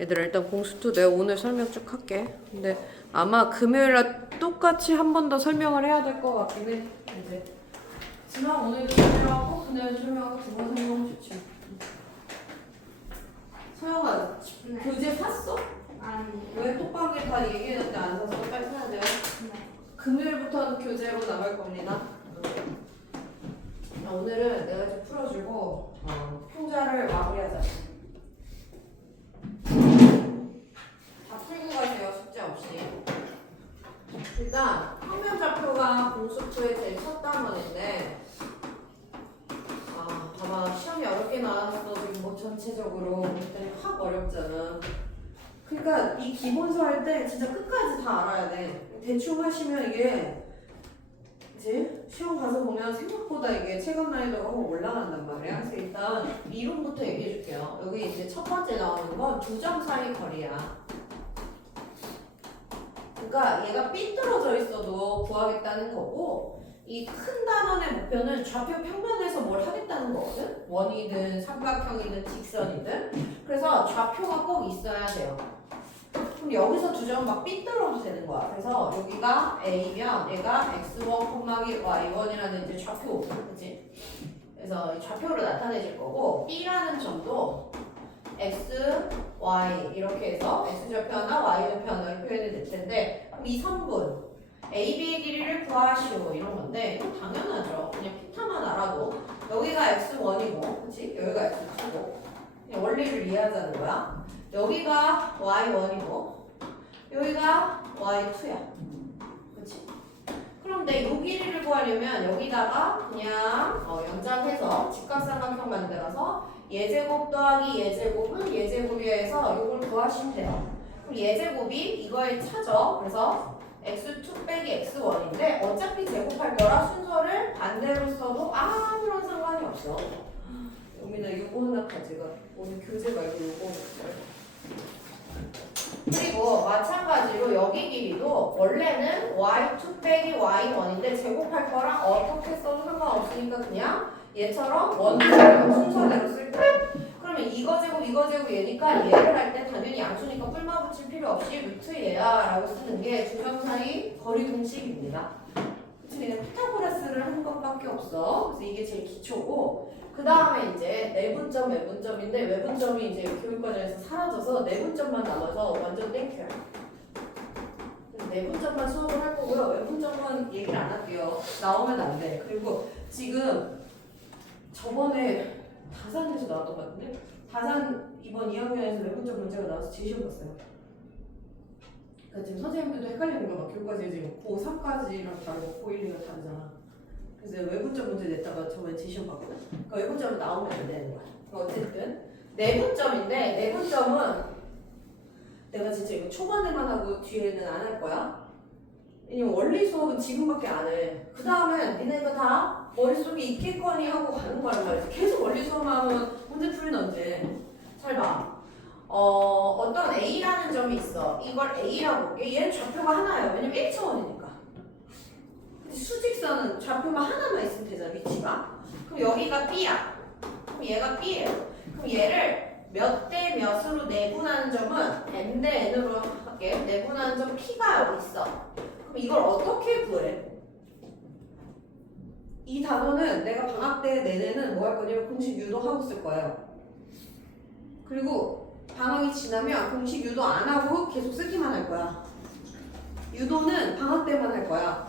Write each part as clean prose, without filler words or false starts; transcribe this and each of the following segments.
얘들아 일단 공수투 내가 오늘 설명 쭉 할게. 근데 아마 금요일날 똑같이 한 번 더 설명을 해야 될 것 같긴 해. 이제 지난 오늘도 설명하고 그날도 설명하고 두 번 설명하면 좋지. 서영아 교재 샀어? 아니. 왜 똑바로 다 얘기했는데 안 샀어? 빨리 사야 돼. 네. 금요일부터는 교재로 나갈 겁니다. 자, 오늘은 내가 좀 풀어주고 평자를 마무리하자. 다 풀고 가세요. 숙제 없이. 일단 평면좌표가 공수표의 제일 첫 단원인데 봐봐 시험이 어렵게 나왔어. 지금 뭐 전체적으로 그랬더니 확 어렵잖아. 그러니까 이 기본서 할 때 진짜 끝까지 다 알아야 돼. 대충 하시면 이게 이제 시험 가서 보면 생각보다 이게 체감 난이도가 확 올라간단 말이야. 그래서 일단 이론부터 얘기해 줄게요. 여기 이제 첫 번째 나오는 건 두 점 사이 거리야. 그러니까 얘가 삐뚤어져 있어도 구하겠다는 거고 이 큰 단원의 목표는 좌표 평면에서 뭘 하겠다는 거거든. 원이든 삼각형이든 직선이든. 그래서 좌표가 꼭 있어야 돼요. 그럼 여기서 두 점 막 삐뚤어도 되는 거야. 그래서 여기가 A면 얘가 X1, Y1이라는 이제 좌표, 그치? 그래서 이 좌표로 나타내질 거고 B라는 점도 X, Y 이렇게 해서 X좌표 하나, Y좌표 하나를 표현이 될 텐데 그럼 이 선분 AB의 길이를 구하시오 이런 건데 이거 당연하죠. 그냥 피타만 알아도 여기가 X1이고 그치? 여기가 X2고 그냥 원리를 이해하자는 거야. 여기가 Y1이고 여기가 Y2야. 그치? 그럼 내 요 길이를 구하려면 여기다가 그냥 연장해서 직각삼각형 만들어서 예제곱 더하기 예제곱은 예제곱이야 해서 요걸 구하시면 돼요. 그럼 예제곱이 이거의 차죠. 그래서 x2 빼기 x1인데 어차피 제곱할 거라 순서를 반대로 써도 아무런 상관이 없어. 여기는 요거 하나 가져가. 오늘 교재 말고 요거 그리고 마찬가지로 여기 길이도 원래는 y2 빼기 y1인데 제곱할 거랑 어떻게 써도 상관없으니까 그냥 얘처럼 원대로 순서대로 쓸 거야. 그러면 이거 제곱 얘니까 얘를 할 때 당연히 양수니까 뿔마 붙일 필요 없이 루트 얘야 라고 쓰는 게 두 점 사이 거리 공식입니다. 그치? 그냥 피타고라스를 한 것밖에 없어. 그래서 이게 제일 기초고 그 다음에 이제 내분점, 외분점인데 외분점이 이제 교육과정에서 사라져서 내분점만 남아서 완전 땡큐야. 내분점만 수업을 할 거고요. 외분점은 얘기를 안 할게요. 나오면 안 돼. 그리고 지금 저번에 다산에서 나왔던 것 같은데 다산 이번 2학년에서 외분점 문제가 나와서 제일 시험 봤어요. 그러니까 지금 선생님들도 헷갈리는 거야. 막 교육과정에 지금 고3까지랑 다르고 고1, 2가 다르잖아. 그래서 외분점 문제 냈다가 저번에 제시험 봤거든. 그러니까 외분점은 나오면 안 되는 거야. 어쨌든 내분점인데 내분점은 내가 진짜 이거 초반에만 하고 뒤에는 안 할 거야. 왜냐면 원리 수업은 지금밖에 안 해. 그 다음엔 니네가 다 머릿속에 있겠거니 하고 가는 거란 말이지. 계속 원리 수업만 하면 문제 풀이는 언제. 잘 봐. 어떤 A라는 점이 있어. 이걸 A라고 볼게. 얘는 좌표가 하나예요. 왜냐면 1차원이니까. 수직선은 좌표가 하나만 있으면 되잖아. 위치가. 그럼 여기가 B야. 그럼 얘가 B예요. 그럼 얘를 몇 대 몇으로 내분하는 점은 n 대 n으로 할게. 내분하는 점 P가 여기 있어. 그럼 이걸 어떻게 구해? 이 단어는 내가 방학 때 내내는 뭐 할 거냐면 공식 유도하고 쓸 거예요. 그리고 방학이 지나면 공식 유도 안 하고 계속 쓰기만 할 거야. 유도는 방학 때만 할 거야.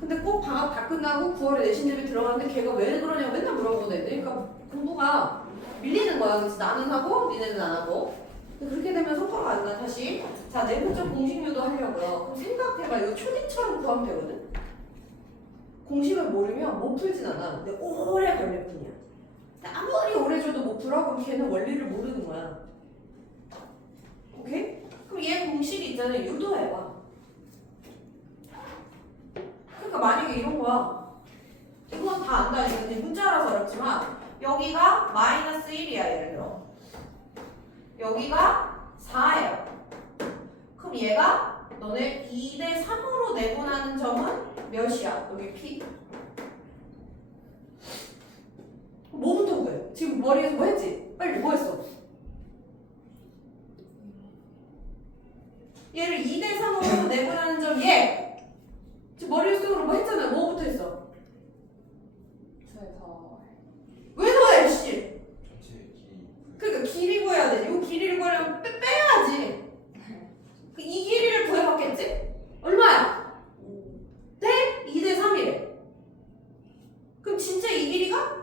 근데 꼭 방학 다 끝나고 9월에 내신 대비 들어가는데 걔가 왜 그러냐고 맨날 물어보는 애들. 그러니까 공부가 밀리는 거야. 그래서 나는 하고 니네는 안 하고. 그렇게 되면 성과가 안 나. 다시 자 내분점 공식 유도 하려고요. 그럼 생각해봐. 이거 초딩처럼 구하면 되거든. 공식을 모르면 못 풀진 않아. 근데 오래 걸릴 뿐이야. 아무리 오래 줘도 못 풀어. 그럼 걔는 원리를 모르는 거야. 오케이? 그럼 얘 공식이 있잖아. 유도해봐. 그러니까 만약에 이런 거야. 이건 다 안다. 이거 문자라서 어렵지만 여기가 마이너스 1이야. 예를 들어. 여기가 4예요. 그럼 얘가 너네 2대 3으로 내분하는 점은 몇이야? 여기 P. 뭐부터 구해? 지금 머리에서 뭐 했지? 빨리 뭐 했어? 얘를 2대 3으로 내분하는 점 얘. 지금 머릿속으로 뭐 했잖아. 뭐부터 했어? 왜 더해 씨? 그러니까 길이 구해야 되지. 이 길이를 구하려면 빼야지. 이 길이를 구해봤겠지? 얼마야? 네? 2대 3이래. 그럼 진짜 이 길이가?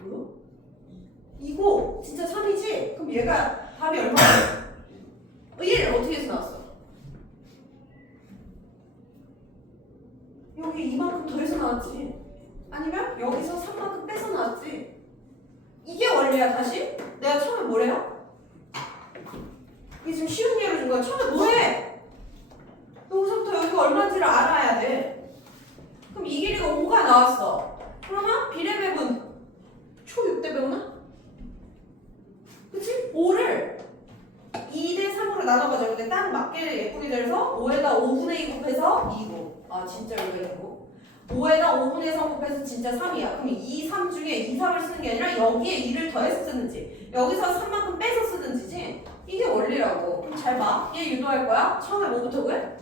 뭐야? 이거 진짜 3이지? 그럼 얘가 답이 얼마야? 얘를 어떻게 해서 나왔어? 여기 이만큼 더해서 나왔지? 아니면 여기서 3만큼 빼서 나왔지? 이게 원리야 다시? 내가 처음에 뭐래요? 이게 지금 쉬운 예로 준 거야. 처음에 뭐해? 여기서부터 여기가 얼마인지를 알아야 돼. 그럼 이 길이가 5가 나왔어. 그러면 비례배분 초 6대 배우나? 그치? 5를 2대 3으로 나눠가자. 근데 딱 맞게 예쁘게 돼서 5에다 5분의 2 곱해서 2고. 아 진짜 여기가 있고. 5에다 5분의 3 곱해서 진짜 3이야. 그럼 2, 3 중에 2, 3을 쓰는 게 아니라 여기에 2를 더해서 쓰는지 여기서 3만큼 빼서 쓰는지지. 이게 원리라고. 그럼 잘 봐. 얘 유도할 거야. 처음에 뭐부터 구해?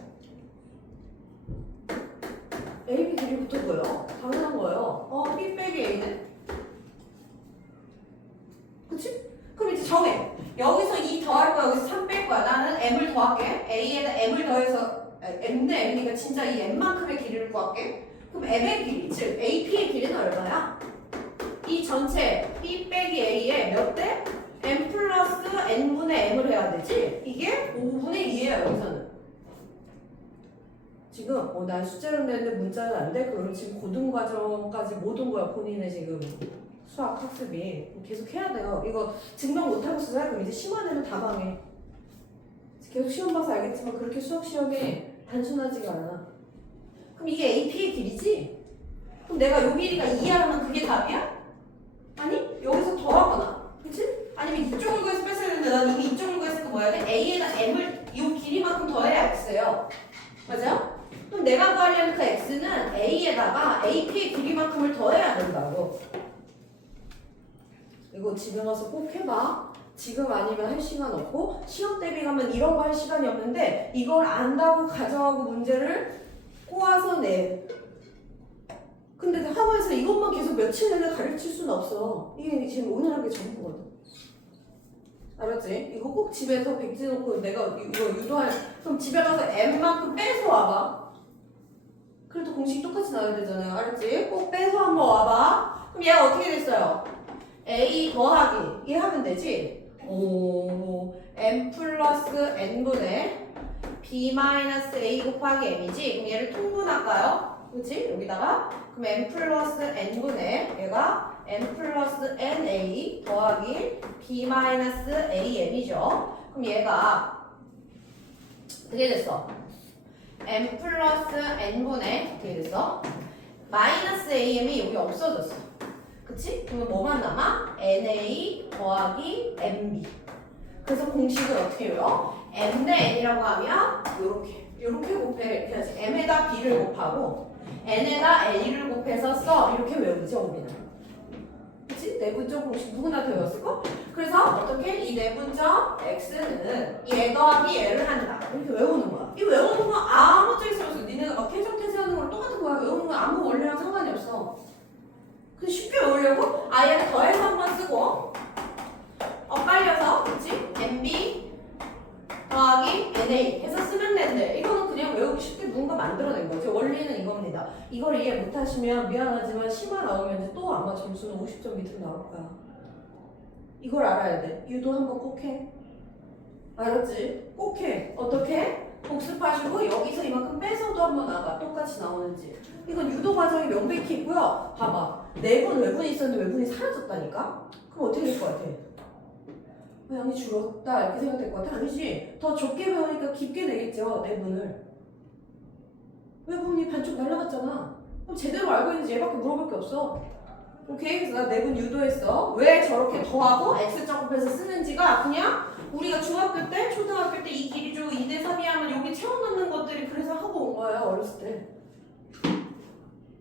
A, B 길이부터 구해요. 당연한 거예요. B 빼기 A는? 그치? 그럼 이제 정해. 여기서 2 더할 거야. 여기서 3 뺄 거야. 나는 M을 더할게. A에다 M을 더해서 M 대 M이니까 진짜 이 M만큼의 길이를 구할게. 그럼 M의 길이, 즉 AP의 길이는 얼마야? 이 전체 B 빼기 A의 몇 대? M 플러스 N분의 M을 해야 되지? 이게 5분의 2예요 여기서는. 지금 난 숫자를 내는데 문자는 안 돼? 그럼 지금 고등과정까지 못 온 거야 본인의 지금 수학 학습이. 계속 해야 돼요. 이거 증명 못하고 쓰자. 그럼 이제 심화되면 다 망해. 계속 시험 봐서 알겠지만 그렇게 수학 시험이 단순하지가 않아. 그럼 이게 AP의 길이지? 그럼 내가 요 길이가 2야 하면 그게 답이야? 아니? 여기서 더하거나 그치? 아니면 이쪽을 구해서 뺐어야 되는데 난 이미 이쪽을 구했으니까 뭐 해야 돼? A에다 M을 요 길이만큼 더해야 X예요. 맞아요? 그럼 내가 구하려는 그 X는 A에다가 AP의 길이만큼을 더해야 된다고. 이거 집에 가서 꼭 해봐. 지금 아니면 할 시간 없고 시험 대비 가면 이런 거 할 시간이 없는데 이걸 안다고 가정하고 문제를 꼬아서 내. 근데 학원에서 이것만 계속 며칠 내내 가르칠 수는 없어. 이게 지금 오늘 한 게 전부거든. 알았지? 이거 꼭 집에서 백지 놓고 내가 이거 유도할. 그럼 집에 가서 M만큼 빼서 와봐. 그래도 공식 똑같이 나와야 되잖아요. 알았지? 꼭 빼서 한번 와봐. 그럼 얘가 어떻게 됐어요? A 더하기 얘 하면 되지? M 플러스 N분의 B 마이너스 A 곱하기 M이지? 그럼 얘를 통분할까요? 그치? 여기다가 그럼 M 플러스 N분의 얘가 M 플러스 NA 더하기 B 마이너스 AM이죠? 그럼 얘가 어떻게 됐어? M 플러스 N분의 어떻게 됐어? 마이너스 AM이 여기 없어졌어. 그치? 그러면 뭐만 남아? NA 더하기 MB. 그래서 공식을 어떻게 외워? M 대 N이라고 하면 요렇게 곱해 이렇게 하지. M에다 B를 곱하고 N에다 A를 곱해서 써. 이렇게 외우지 우리는. 그치? 내분적 공식 누구나 다 외웠을걸? 그래서 어떻게? 이 내분적 X는 얘 더하기 얘를 한다. 이렇게 외우는 거야. 이 외우는 건 아무 짝이 없어. 니네가 막 태정태세 하는 거랑 똑같은 거야. 외우는 건 아무 원리랑 상관이 없어. 그 쉽게 외우려고 아예 더해서 한번 쓰고 엇갈려서 그치? MB 더하기 NA 해서 쓰면 되는데 이거는 그냥 외우기 쉽게 누군가 만들어낸 거지. 원리는 이겁니다. 이걸 이해 못하시면 미안하지만 심화 나오면 이제 또 아마 점수는 50점 밑으로 나올 거야. 이걸 알아야 돼. 유도 한번 꼭 해. 알았지? 꼭 해. 어떻게? 복습하시고 여기서 이만큼 빼서도 한번 나가. 똑같이 나오는지. 이건 유도 과정이 명백히 있고요. 봐봐. 내분 외분이 있었는데 외분이 사라졌다니까? 그럼 어떻게 될 것 같아? 양이 줄었다 이렇게 생각될 것 같아? 아니지. 더 좁게 배우니까 깊게 내겠죠. 내분을. 외분이 반쪽 날라갔잖아. 그럼 제대로 알고 있는지 얘밖에 물어볼 게 없어. 오케이? 그래서 나 내분 유도했어. 왜 저렇게 더하고 X자 곱해서 쓰는지가 그냥 우리가 중학교 때, 초등학교 때 이 길이죠 2대 3이 하면 여기 채워넣는 것들이 그래서 하고 온 거예요. 어렸을 때.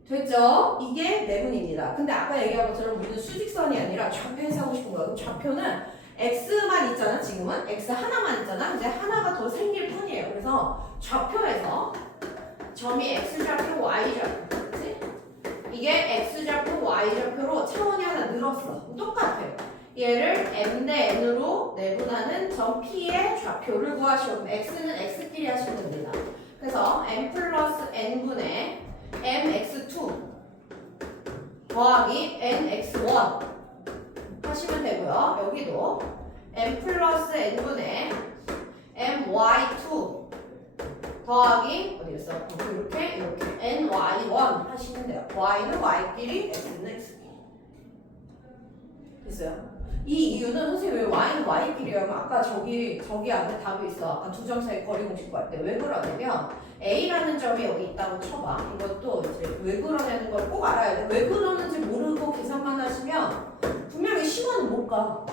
됐죠? 이게 내분입니다. 근데 아까 얘기한 것처럼 우리는 수직선이 아니라 좌표 해석하고 싶은 거야. 그럼 좌표는 x만 있잖아. 지금은 x 하나만 있잖아. 이제 하나가 더 생길 뿐이에요. 그래서 좌표에서 점이 x좌표, y좌표, 그치? 이게 x좌표, y좌표로 차원이 하나 늘었어. 똑같아요. 얘를 m 대 n으로 내분하는 점 P의 좌표를 구하시면 x는 x끼리 하시면 됩니다. 그래서 m 플러스 n분의 mx2 더하기 nx1 하시면 되고요. 여기도 m 플러스 n분의 my2 더하기 어디였어? 이렇게 ny1 하시면 돼요. y는 y끼리, x는 x끼리. 됐어요? 이 이유는 선생님 왜 y는 y끼리 하면 아까 저기 안에 답이 있어. 아까 두 점 사이 거리 공식 구할 때 왜 그러냐면 a라는 점이 여기 있다고 쳐봐. 이것도 이제 왜 그러냐는 걸 꼭 알아야 돼. 왜 그러는지 모르고 계산만 하시면 분명히 시간은 못 가.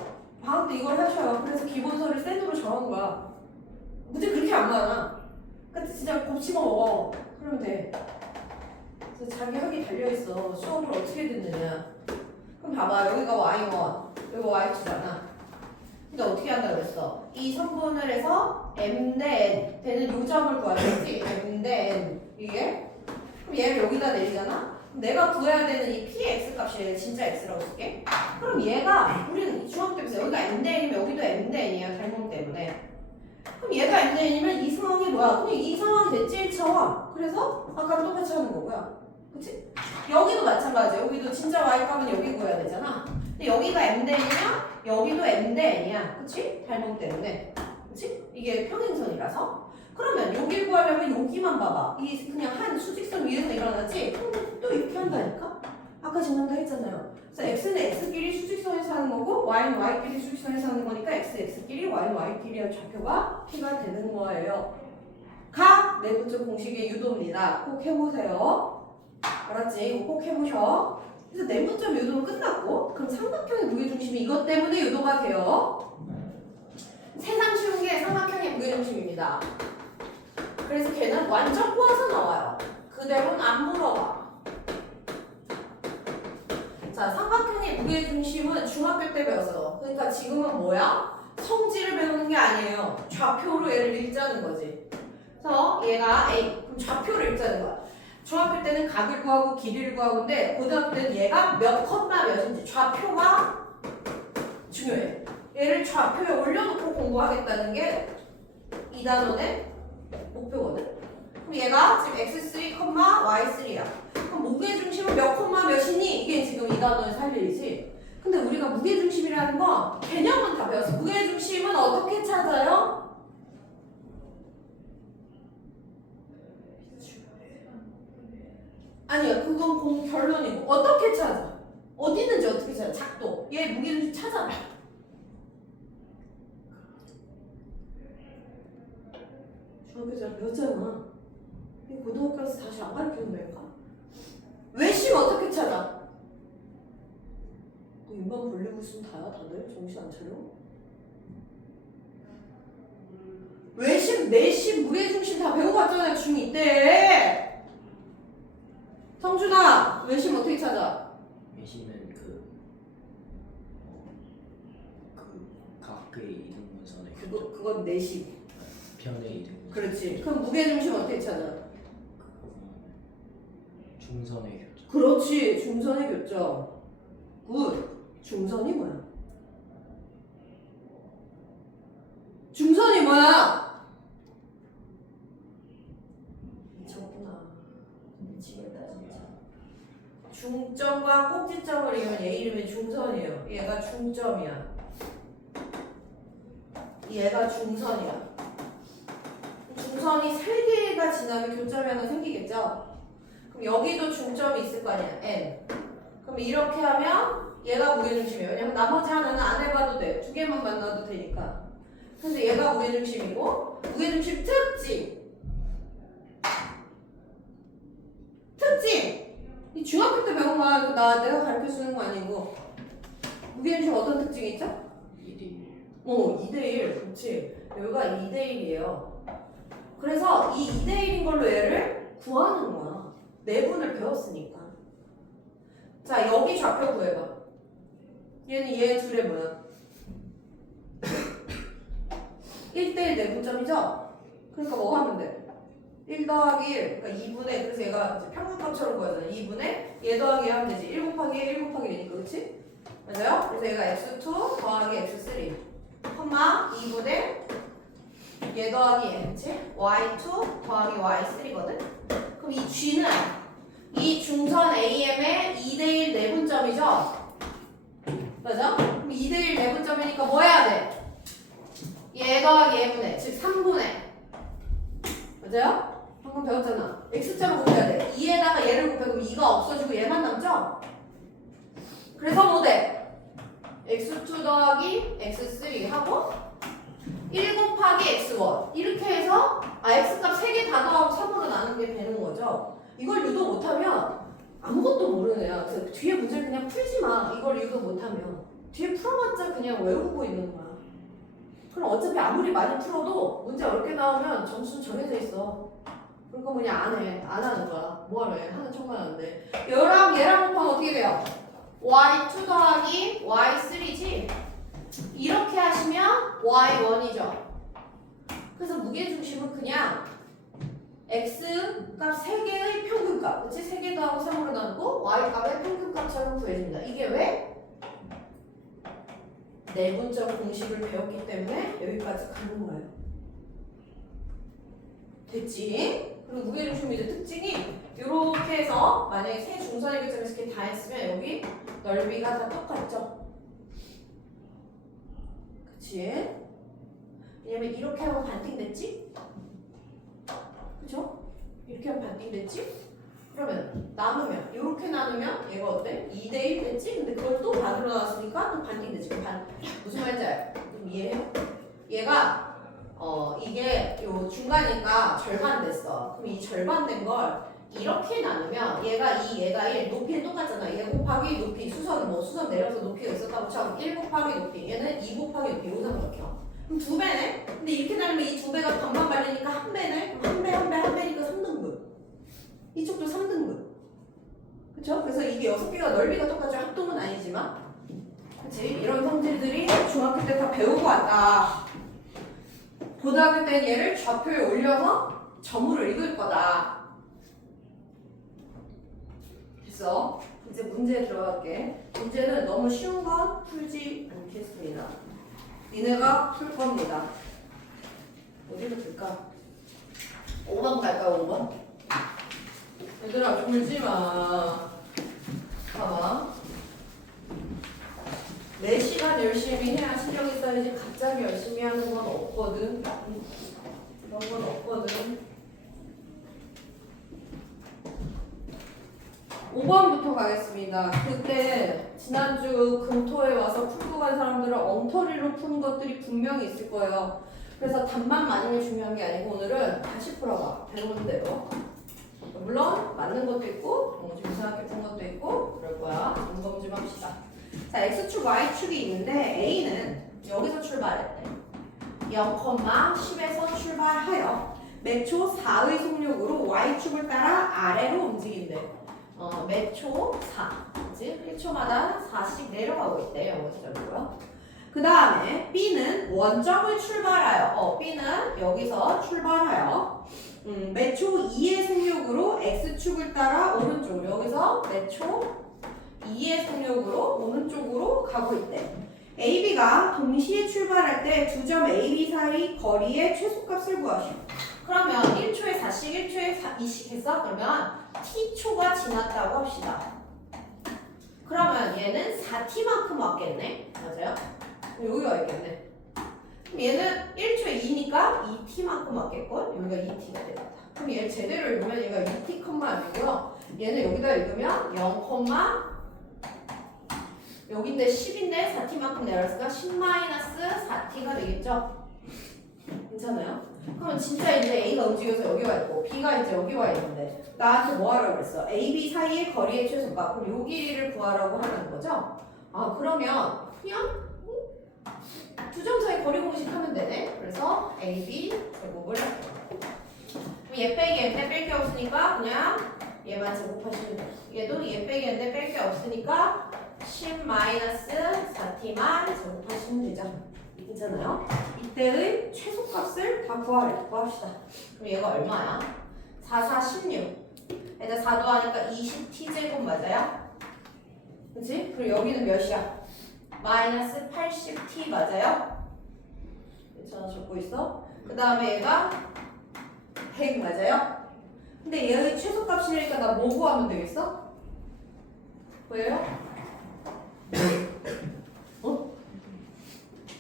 방학 때 이걸 하셔요. 그래서 기본서를 센으로 정한 거야. 문제 그렇게 안 많아. 그때 진짜 곱씹어 먹어. 그러면 돼. 그래서 자기 학이 달려있어. 수업을 어떻게 듣느냐. 그럼 봐봐. 여기가 y1, 여기가 y2잖아. 근데 어떻게 한다 그랬어? 이 성분을 해서 m 대 n 되는 요점을 구하겠지? m 대 n 이게? 그럼 얘를 여기다 내리잖아? 그럼 내가 구해야 되는 이 px 값이 진짜 x라고 쓸게. 그럼 얘가 우리는 중학교 때부터 여기가 m 대 n이면 여기도 m 대 n이야. 닮음 때문에. 그럼 얘가 m 대 n이면 이 상황이 뭐야? 그냥 이 상황 대체 1차원. 그래서 아까랑 똑같이 하는 거고요. 그치? 여기도 마찬가지야. 여기도 진짜 y 값은 여기 구해야 되잖아. 근데 여기가 m 대 n이야? 여기도 m 대 n이야. 그치? 닮음 때문에. 그치? 이게 평행선이라서. 그러면 여기를 구하려면 여기만 봐봐. 이 그냥 한 수직선 위에서 일어나지? 근데 또 이렇게 한다니까? 아까 정답도 했잖아요. 그래서 x는 x끼리 수직선에서 하는 거고 y는 y끼리 수직선에서 하는 거니까 x, x끼리 y는 y끼리의 좌표가 p가 되는 거예요. 각 내부적 공식의 유도입니다. 꼭 해보세요. 알았지? 이거 꼭 해보셔. 그래서 내분점 유도는 끝났고 그럼 삼각형의 무게중심이 이것 때문에 유도가 돼요. 세상 쉬운 게 삼각형의 무게중심입니다. 그래서 걔는 완전 꼬아서 나와요. 그대로는 안 물어봐. 자, 삼각형의 무게중심은 중학교 때 배웠어. 그러니까 지금은 뭐야? 성질을 배우는 게 아니에요. 좌표로 얘를 읽자는 거지. 그래서 얘가 A, 그럼 좌표를 읽자는 거야. 중학교 때는 각을 구하고 길이를 구하고인데 고등학교 때는 얘가 몇 컴마 몇인지 좌표가 중요해. 얘를 좌표에 올려놓고 공부하겠다는 게 이 단원의 목표거든. 그럼 얘가 지금 x3, y3야. 그럼 무게중심은 몇 콤마 몇이니? 이게 지금 이 단원에서 할 일이지. 근데 우리가 무게중심이라는 건 개념은 다 배웠어. 무게중심은 어떻게 찾아요? 아니야, 그건 결론이고. 어떻게 찾아? 어디 있는지 어떻게 찾아? 작도. 얘 무게중심 찾아봐. 중학교 때 배웠잖아. 고등학교 가서 다시 안 가르치는 거니까. 외심 어떻게 찾아? 너 입만 벌리고 있으면 다야 다들? 정신 안 차려? 외심, 내심, 무게중심 다 배우고 왔잖아요. 중2 때. 성준아, 외심 어떻게 찾아? 외심은 각의 이등분선의 교점. 그건 내심. 편의 이등분선. 그렇지. 그럼 무게중심 어떻게 찾아? 중선의 교점. 그렇지. 중선의 교점. 굿. 중선이 뭐야? 중선이 뭐야? 미쳤구나. 미치겠다 진짜. 중점과 꼭지점을 이으면 얘 이름이 중선이에요. 얘가 중점이야. 얘가 중선이야. 중선이 3개가 지나면 교점이 하나 생기겠죠? 그럼 여기도 중점이 있을 거 아니야, n. 그럼 이렇게 하면 얘가 무게중심이에요. 왜냐면 나머지 하나는 안 해봐도 돼. 2개만 만나도 되니까. 근데 얘가 무게중심이고 무게중심 특징. 특징! 이 중학교 때 배운 거야. 이거 내가 가르쳐주는 거 아니고. 무게중심 어떤 특징이 있죠? 2대1. 2대1. 그렇지. 여기가 2대1이에요. 그래서 이 2대1인 걸로 얘를 구하는 거야. 내분을 배웠으니까. 자, 여기 좌표 구해봐. 얘는 얘 둘의 뭐야? 1대1 내분점이죠? 그러니까 뭐 하면 돼? 1 더하기 1, 그러니까 2분의, 그래서 얘가 이제 평균값처럼 보여잖아. 2분의 얘 더하기 얘 하면 되지. 1 곱하기 1 곱하기 1이니까, 그치? 맞아요? 그래서 얘가 x2 더하기 x3, 컴마 2분의 얘 더하기 얘, 그치? y2 더하기 y3거든? 그럼 이 g는 이 중선 AM의 2대1 내분점이죠? 맞아? 그럼 2대1 내분점이니까 뭐 해야 돼? 얘 더하기 얘분의, 즉 3분의, 맞아요? 방금 배웠잖아. x자로 곱해야 돼. 2에다가 얘를 곱해. 그럼 2가 없어지고 얘만 남죠? 그래서 뭐 돼? x2 더하기 x3 하고 1 곱하기 x1 이렇게 해서 x값 3개 다 더하고 3으로 나누는 게 되는 거죠. 이걸 유도 못하면 아무것도 모르는 애야. 그래서 뒤에 문제를 그냥 풀지 마. 이걸 유도 못하면 뒤에 풀어봤자 그냥 외우고 있는 거야. 그럼 어차피 아무리 많이 풀어도 문제 어렵게 나오면 점수는 정해져 있어. 그러니까 그냥 안 해. 안 하는 거야. 뭐하러 해. 하는 척만 하는데. 얘랑 곱하면 어떻게 돼요? y2 더하기 y3지? 이렇게 하시면 y1이죠. 그래서 무게중심은 그냥 x 값 3개의 평균값, 그치? 3개 더하고 3으로 나누고 y 값의 평균값처럼 구해줍니다. 이게 왜? 내분점 공식을 배웠기 때문에 여기까지 가는 거예요. 됐지? 그리고 무게중심 이제 특징이 이렇게 해서 만약에 세 중선의 교점에서 이렇게 다 했으면 여기 넓이가 다 똑같죠? 그치? 왜냐면 이렇게 하면 반띵됐지? 그죠? 이렇게 하면 반띵됐지? 그러면 나누면 이렇게 나누면 얘가 어때? 2대1 됐지? 근데 그걸 또 반으로 나왔으니까 또 반띵됐지. 무슨 말인지 알죠? 좀 이해해요? 얘가 이게 요 중간이니까 절반 됐어. 그럼 이 절반 된 걸 이렇게 나누면 얘가 2, 얘가 1, 높이는 똑같잖아. 얘 곱하기 높이, 수선은 뭐 수선 내려서 높이가 있었다고 쳐. 1 곱하기 높이, 얘는 2 곱하기 높이, 여기서 그렇게 그럼 2배네? 근데 이렇게 나누면 이 2배가 반반 말리니까 1배네? 그럼 1배, 1배니까 3등분. 이쪽도 3등분. 그쵸? 그래서 이게 6개가 넓이가 똑같죠. 합동은 아니지만. 그치? 이런 성질들이 중학교 때 다 배우고 왔다. 고등학교 때는 얘를 좌표에 올려서 점으로 읽을 거다. 됐어? 이제 문제에 들어갈게. 문제는 너무 쉬운 건 풀지 않겠습니다. 니네가 풀 겁니다. 어디로 풀까? 5번 갈까요? 5번? 얘들아 졸지 마. 봐봐. 4시간 열심히 해야 실력이 쌓이지 갑자기 열심히 하는 건 없거든. 그런 건 없거든. 5번부터 가겠습니다. 그때 지난주 금토에 와서 풀고 간 사람들은 엉터리로 푸는 것들이 분명히 있을 거예요. 그래서 답만 많은 게 중요한 게 아니고 오늘은 다시 풀어봐. 배우는 대로. 물론 맞는 것도 있고 좀 이상하게 푼 것도 있고 그럴 거야. 점검 좀 합시다. 자, x축, y축이 있는데 a는 여기서 출발했대. 0,10에서 출발하여 매초 4의 속력으로 y축을 따라 아래로 움직인대. 매초 4, 그치? 1초마다 4씩 내려가고 있대. 영어적으로요. 그 다음에 b는 원점을 출발하여 b는 여기서 출발하여 매초 2의 속력으로 x축을 따라 오른쪽, 여기서 매초 2의 속력으로 오른쪽으로 가고 있대. AB가 동시에 출발할 때 두 점 AB 사이 거리의 최소값을 구하시오. 그러면 1초에 4씩, 1초에 2씩 했어? 그러면 t초가 지났다고 합시다. 그러면 얘는 4t만큼 왔겠네? 맞아요? 여기가 있겠네. 그럼 얘는 1초에 2니까 2t만큼 왔겠고 여기가 2t가 되겠다. 그럼 얘를 제대로 읽으면 얘가 2t 컴마 아니고요. 얘는 여기다 읽으면 0, 여긴데 10인데 4t만큼 내렸으니까 10-4t가 되겠죠? 괜찮아요? 그럼 진짜 이제 A가 움직여서 여기 와 있고 B가 이제 여기 와 있는데 나한테 뭐 하라고 그랬어? A, B 사이의 거리의 최소값. 그럼 요 길이를 구하라고 하는 거죠? 아 그러면 그냥 두 점 사이 거리 공식 하면 되네. 그래서 A, B 제곱을 할게요. 그럼 얘 빼기 얘인데 뺄 게 없으니까 그냥 얘만 제곱하시면 돼요. 얘도 얘 빼기 얘인데 뺄 게 없으니까 10-4t만 제곱하시면 되죠. 괜찮아요? 이때의 최소값을 다 구합시다. 그럼 얘가 얼마야? 4, 4, 16. 일단 4 더하니까 20t제곱 맞아요? 그치? 그리고 여기는 몇이야? 마이너스 80t 맞아요? 괜찮아, 적고 있어. 그 다음에 얘가 100 맞아요? 근데 얘의 최소값이니까 나 뭐 구하면 되겠어? 보여요? 어?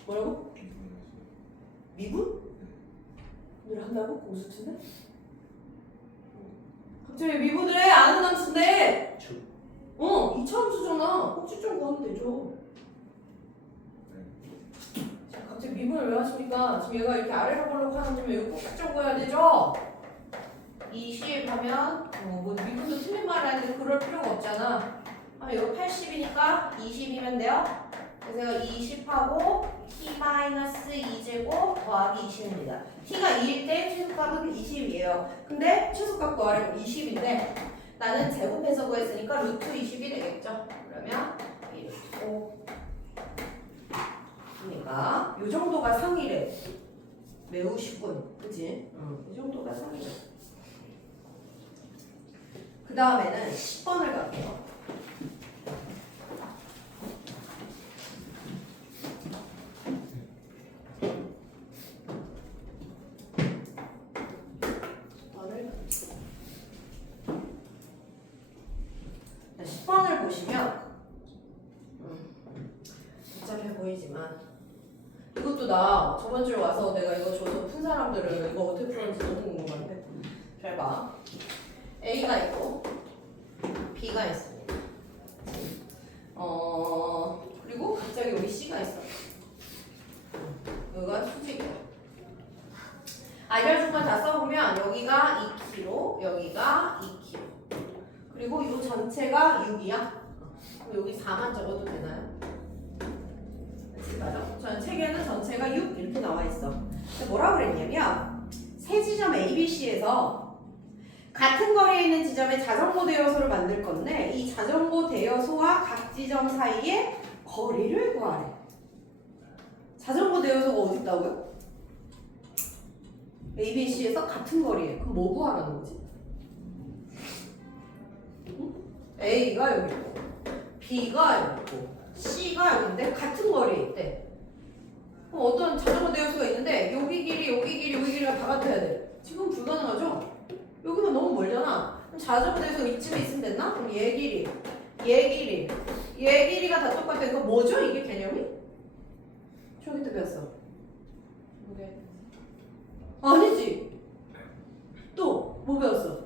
뭐라고? 미분? 오늘 한다고? 공수투인데? 갑자기 미분을 해! 아는 함수인데! 주. 이차함수잖아. 꼭지점 구하면 되죠. 자, 갑자기 미분을 왜 하십니까? 지금 얘가 이렇게 아래로 보려고 하는데 여기 꼭지점 구해야 되죠? 20 하면 뭐 미분도 틀린 말을 하는데 그럴 필요가 없잖아. 하면 이거 80이니까 20이면 돼요. 그래서 20하고 t-2제곱 더하기 20입니다. t가 2일 때 최소값은 20이에요. 근데 최소값 구하려면 20인데 나는 제곱해서 구했으니까 루트 20이 되겠죠. 그러면 이 루트 5. 그러니까 이 정도가 상이래. 매우 쉽군. 그치? 이 정도가 상이래. 그 다음에는 10번을 갈게요. 자, 10번을 보시면 복잡해 보이지만 이것도 나 저번 주에 와서 내가 이거 줘서 푼 사람들은 이거 어떻게 풀었는지 너무 궁금한데 잘 봐. A가 있고 B가 있습니다. 그리고 갑자기 여기 C가 있어. 여기가 수직이야. 알려준 건 다 써보면 여기가 2kg, 여기가 2kg. 그리고 이 전체가 6이야. 그럼 여기 4만 적어도 되나요? 그치, 맞아. 전 책에는 전체가 6 이렇게 나와 있어. 근데 뭐라 그랬냐면 세 지점 A, B, C에서 같은 거리에 있는 지점에 자전거 대여소를 만들 건데 이 자전거 대여소와 각 지점 사이의 거리를 구하래. 자전거 대여소가 어디 있다고요? A, B, C에서 같은 거리에. 그럼 뭐 구하라는 거지? A가 여기 있고 B가 여기 있고 C가 여기인데 같은 거리에 있대. 그럼 어떤 자전거 대여소가 있는데 여기 길이, 여기 길이, 여기 길이가 다 같아야 돼. 지금 불가능하죠? 여기만 너무 멀잖아. 그럼 자전거 대여소 이쯤에 있으면 됐나? 그럼 얘 길이, 얘 길이, 얘 길이가 다 똑같아. 그거 뭐죠? 이게 개념이? 저기 때 배웠어. 이게 아니지. 또 뭐 배웠어?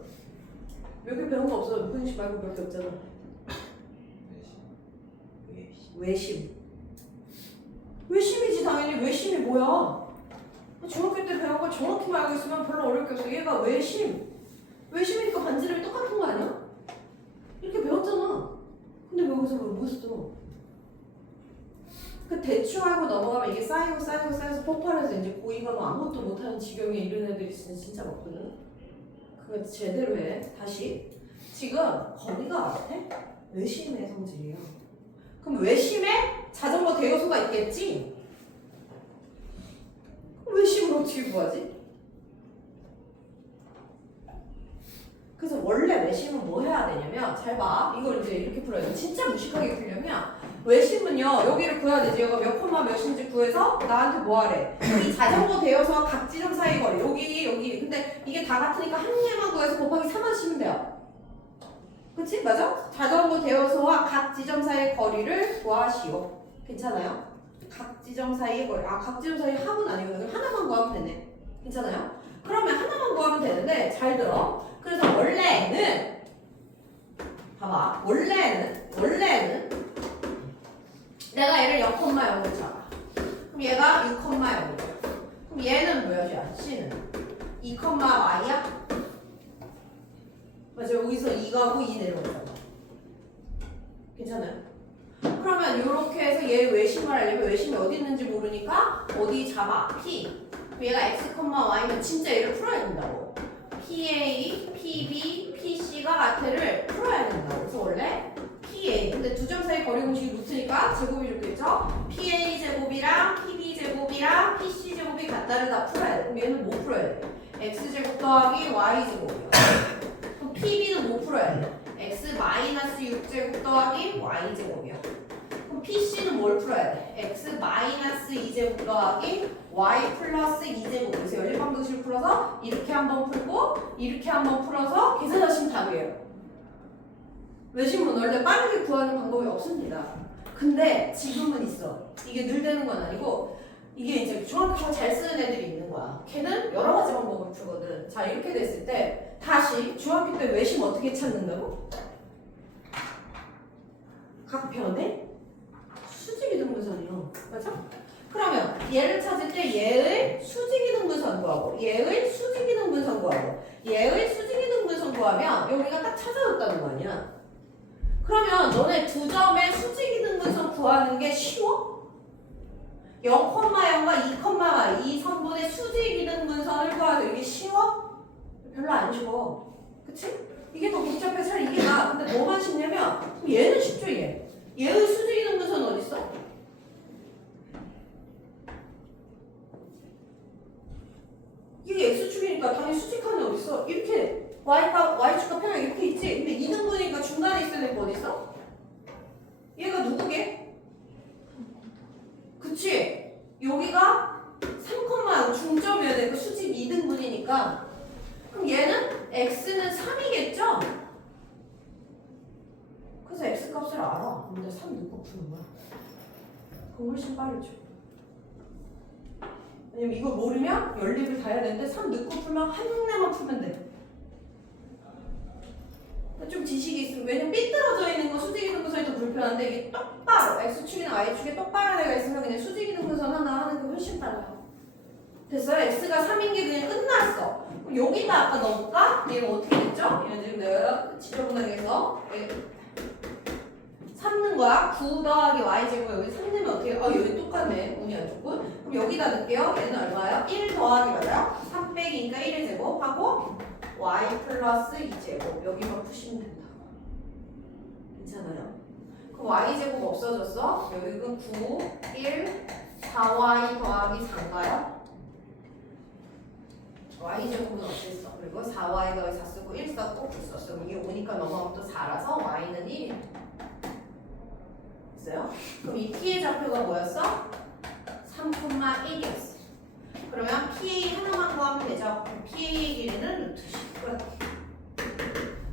몇 개 배운 거 없어. 분식 말고 몇 개 없잖아. 외심. 외심이지 당연히. 외심이 뭐야? 중학교 때 배운 걸 정확히만 알고 있으면 별로 어려울 게 없어. 얘가 외심. 외심이니까 반지름이 똑같은 거 아니야? 이렇게 배웠잖아. 근데 왜 여기서 못 써? 그 대충 알고 넘어가면 이게 쌓이고 쌓이고 쌓여서 폭발해서 이제 고2가 뭐 아무것도 못하는 지경에 이른 애들이 진짜 많거든. 그거 제대로 해. 다시. 지금 거기가 같아? 외심의 성질이야. 그럼 외심에 자전거 대여소가 있겠지? 그럼 외심을 어떻게 구하지? 그래서 원래 외심은 뭐 해야 되냐면 잘 봐. 이걸 이제 이렇게 풀어야 돼. 진짜 무식하게 풀려면 외심은요 여기를 구해야 되지. 여기가 몇 콤마 몇인지 구해서 나한테 뭐 하래? 이 자전거 대여소와 각 지점 사이 거리 여기 근데 이게 다 같으니까 한 개만 구해서 곱하기 3만 치면 돼요. 그치? 맞아? 자전거 대여소와 각 지점 사이의 거리를 구하시오. 괜찮아요? 각 지점 사이의 거리. 각 지점 사이 합은 아니거든요. 하나만 구하면 되네. 괜찮아요? 그러면 하나만 구하면 되는데 잘 들어. 그래서 원래는 봐봐. 원래는 내가 얘를 0,0을 잡아. 그럼 얘가 6,0이야. 그럼 얘는 몇이야? C는 2,y야? 맞아. 여기서 2가고 2 내려오잖아. 괜찮아요? 그러면 이렇게 해서 얘 외심을 하려면 외심이 어디 있는지 모르니까 어디 잡아? P. 그럼 얘가 x, y면 진짜 얘를 풀어야 된다고. PA, PB, PC가 같애를 풀어야 된다고. 그래서 원래 PA. 근데 두 점 사이 거리 공식이 루트니까 제곱이 좋겠죠? PA 제곱이랑 PB 제곱이 B랑 PC제곱이 같다를 다 풀어야 돼. 그럼 얘는 뭐 풀어야 돼? X제곱 더하기 Y제곱이요. 그럼 PB는 뭐 풀어야 돼? X 마이너스 6제곱 더하기 Y제곱이요. 그럼 PC는 뭘 풀어야 돼? X 마이너스 2제곱 더하기 Y 플러스 2제곱. 그래서 연립방정식을 풀어서 이렇게 한번 풀고 이렇게 한번 풀어서 계산하시면 답이에요. 외심은 원래 빠르게 구하는 방법이 없습니다. 근데 지금은 있어. 이게 늘 되는 건 아니고 이게 이제 중학교 잘 쓰는 애들이 있는 거야. 걔는 여러 가지 방법을 풀거든. 자, 이렇게 됐을 때 다시 중학교 때 외심 어떻게 찾는다고? 각 변의 수직이등분선이요. 맞아? 그러면 얘를 찾을 때 얘의 수직이등분선 구하고 얘의 수직이등분선 구하고 얘의 수직이등분선 구하면 여기가 딱 찾아졌다는 거 아니야? 그러면 너네 두 점의 수직이등분선 구하는 게 쉬워? 0,0과 2,y 이 선분의 수직이등분선을 구하서 이게 쉬워? 별로 안 쉬워. 그치? 이게 더 복잡해. 잘 이게 나. 근데 뭐만 쉽냐면 얘는 쉽죠 얘. 얘의 수직이등분선 어딨어? 이게 x축이니까 당연히 수직한 애 어딨어? 이렇게 y축과 평행 이렇게 있지? 근데 2등분이니까 중간에 있어야 될 거 어딨어? 얘가 누구게? 그치? 여기가 3, 중점이어야 돼. 그 수직 2등분이니까 그럼 얘는 x는 3이겠죠? 그래서 x 값을 알아. 근데 3 넣고 푸는 거야. 그럼 훨씬 빠르죠. 왜냐면 이거 모르면 연립을 다 해야 되는데 3 넣고 풀면 한 흉내만 풀면 돼. 좀 지식이 있으면 왜냐면 삐뚤어져 있는 거 수직이등분선이 더 불편한데 이게 똑바로 x축이나 y축에 똑바로 애가 있으면 그냥 수직이등분선 하나 하는 게 훨씬 빨라요. 됐어요? x가 3인 게 그냥 끝났어. 그럼 여기다 아까 넣을까? 얘가 어떻게 됐죠? 얘는 지금 내가 지저분하게 해서 3 넣은 거야. 9 더하기 y제곱 여기 3 넣으면 어떻게 해요? 여기 똑같네. 운이 안 좋고. 그럼 여기다 넣을게요. 얘는 얼마예요? 1 더하기 맞아요? 3 빼기니까 1의 제곱 하고 y 플러스 2제곱 여기만 푸시면 된다고. 괜찮아요? 그럼 y제곱 없어졌어? 여기는 9, 1, 4y 더하기 4인가요? y제곱은 어땠어? 그리고 4y 더하기 4 쓰고 1 썼고 9 썼어. 그럼 이게 5니까 넘어가면 또 4라서 y는 1. 됐어요? 그럼 이 p의 좌표가 뭐였어? 3,1이었어. 그러면 PA 하나만 구하면 되죠? PA의 길이는 루트 10. 끝.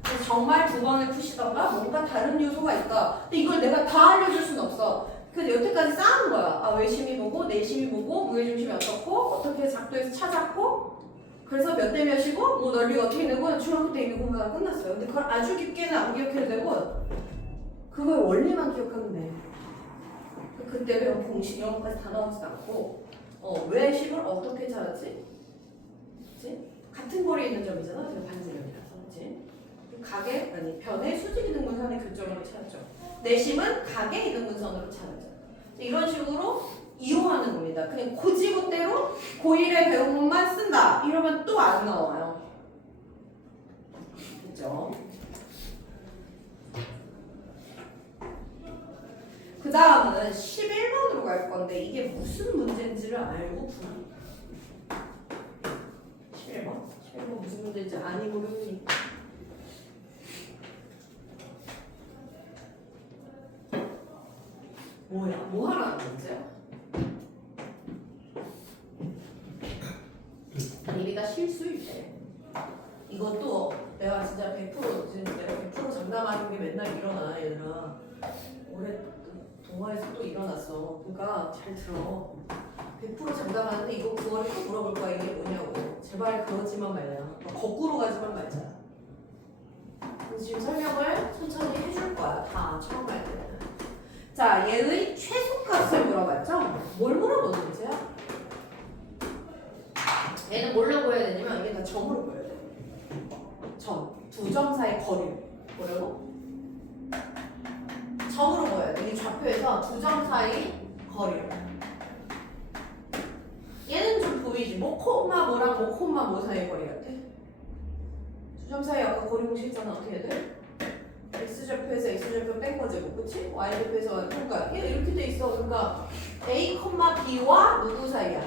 그래서 정말 두 번을 푸시던가 뭔가 다른 요소가 있다. 근데 이걸 내가 다 알려줄 순 없어. 그래서 여태까지 쌓은 거야. 외심이 보고 내심이 보고 무게중심이 어떻고 어떻게 작도해서 찾았고 그래서 몇 대 몇이고 뭐 넓이가 어떻게 되고 중학교 때 이미 공부가 끝났어요. 근데 그걸 아주 깊게는 안 기억해도 되고 그걸 원리만 기억하면 돼. 그때 배운 공식 이런 것까지 다 나오지도 않고 왜 10을 어떻게 찾았지? 그치? 같은 거리에 있는 점이잖아. 제가 반지름이라서. 그치? 각의 아니 변의 수직이등분선의 교점으로 찾았죠. 내심은 각의 이등분선으로 찾았죠. 이런 식으로 이용하는 겁니다. 그냥 고지고대로 고1에 배운 것만 쓴다. 이러면 또 안 나와요. 그죠? 그 다음은 11번으로 갈 건데 이게 무슨 문제인지를 알고 푸나? 11번 무슨 문제인지 아니 모르니까 뭐야? 뭐 하라는 문제야? 얘가 실수일 때 이것도 내가 진짜 100% 지금 내가 100% 장담하는 게 맨날 일어나 얘들아. 올해 동화에서 또 일어났어. 그러니까 잘 들어. 100% 장담하는데 이거 9월에 또 물어볼 거야. 이게 뭐냐고. 제발 그러지만 말자. 거꾸로 가지만 말자. 그래서 지금 설명을 천천히 해줄 거야. 다 처음 할 때는. 자, 얘의 최소값을 물어봤죠? 뭘 물어보는 문제야? 얘는 뭘로 보여야 되냐면 이게 다 점으로 보여야 돼. 점. 두 점 사이 거리. 뭐라고? 점으로 보여야 돼. 이 좌표에서 두 점 사이 거리를. 얘는 좀 보이지? 뭐 콤마 뭐랑 뭐 콤마 뭐 사이 거리 같아? 두 점 사이 아까 거리 공식 있잖아. 어떻게 해야 돼? x좌표에서 x좌표 뺀 거제곱, 그치? y좌표에서 그러니까 얘 이렇게 돼 있어. 그러니까 A, B와 누구 사이야?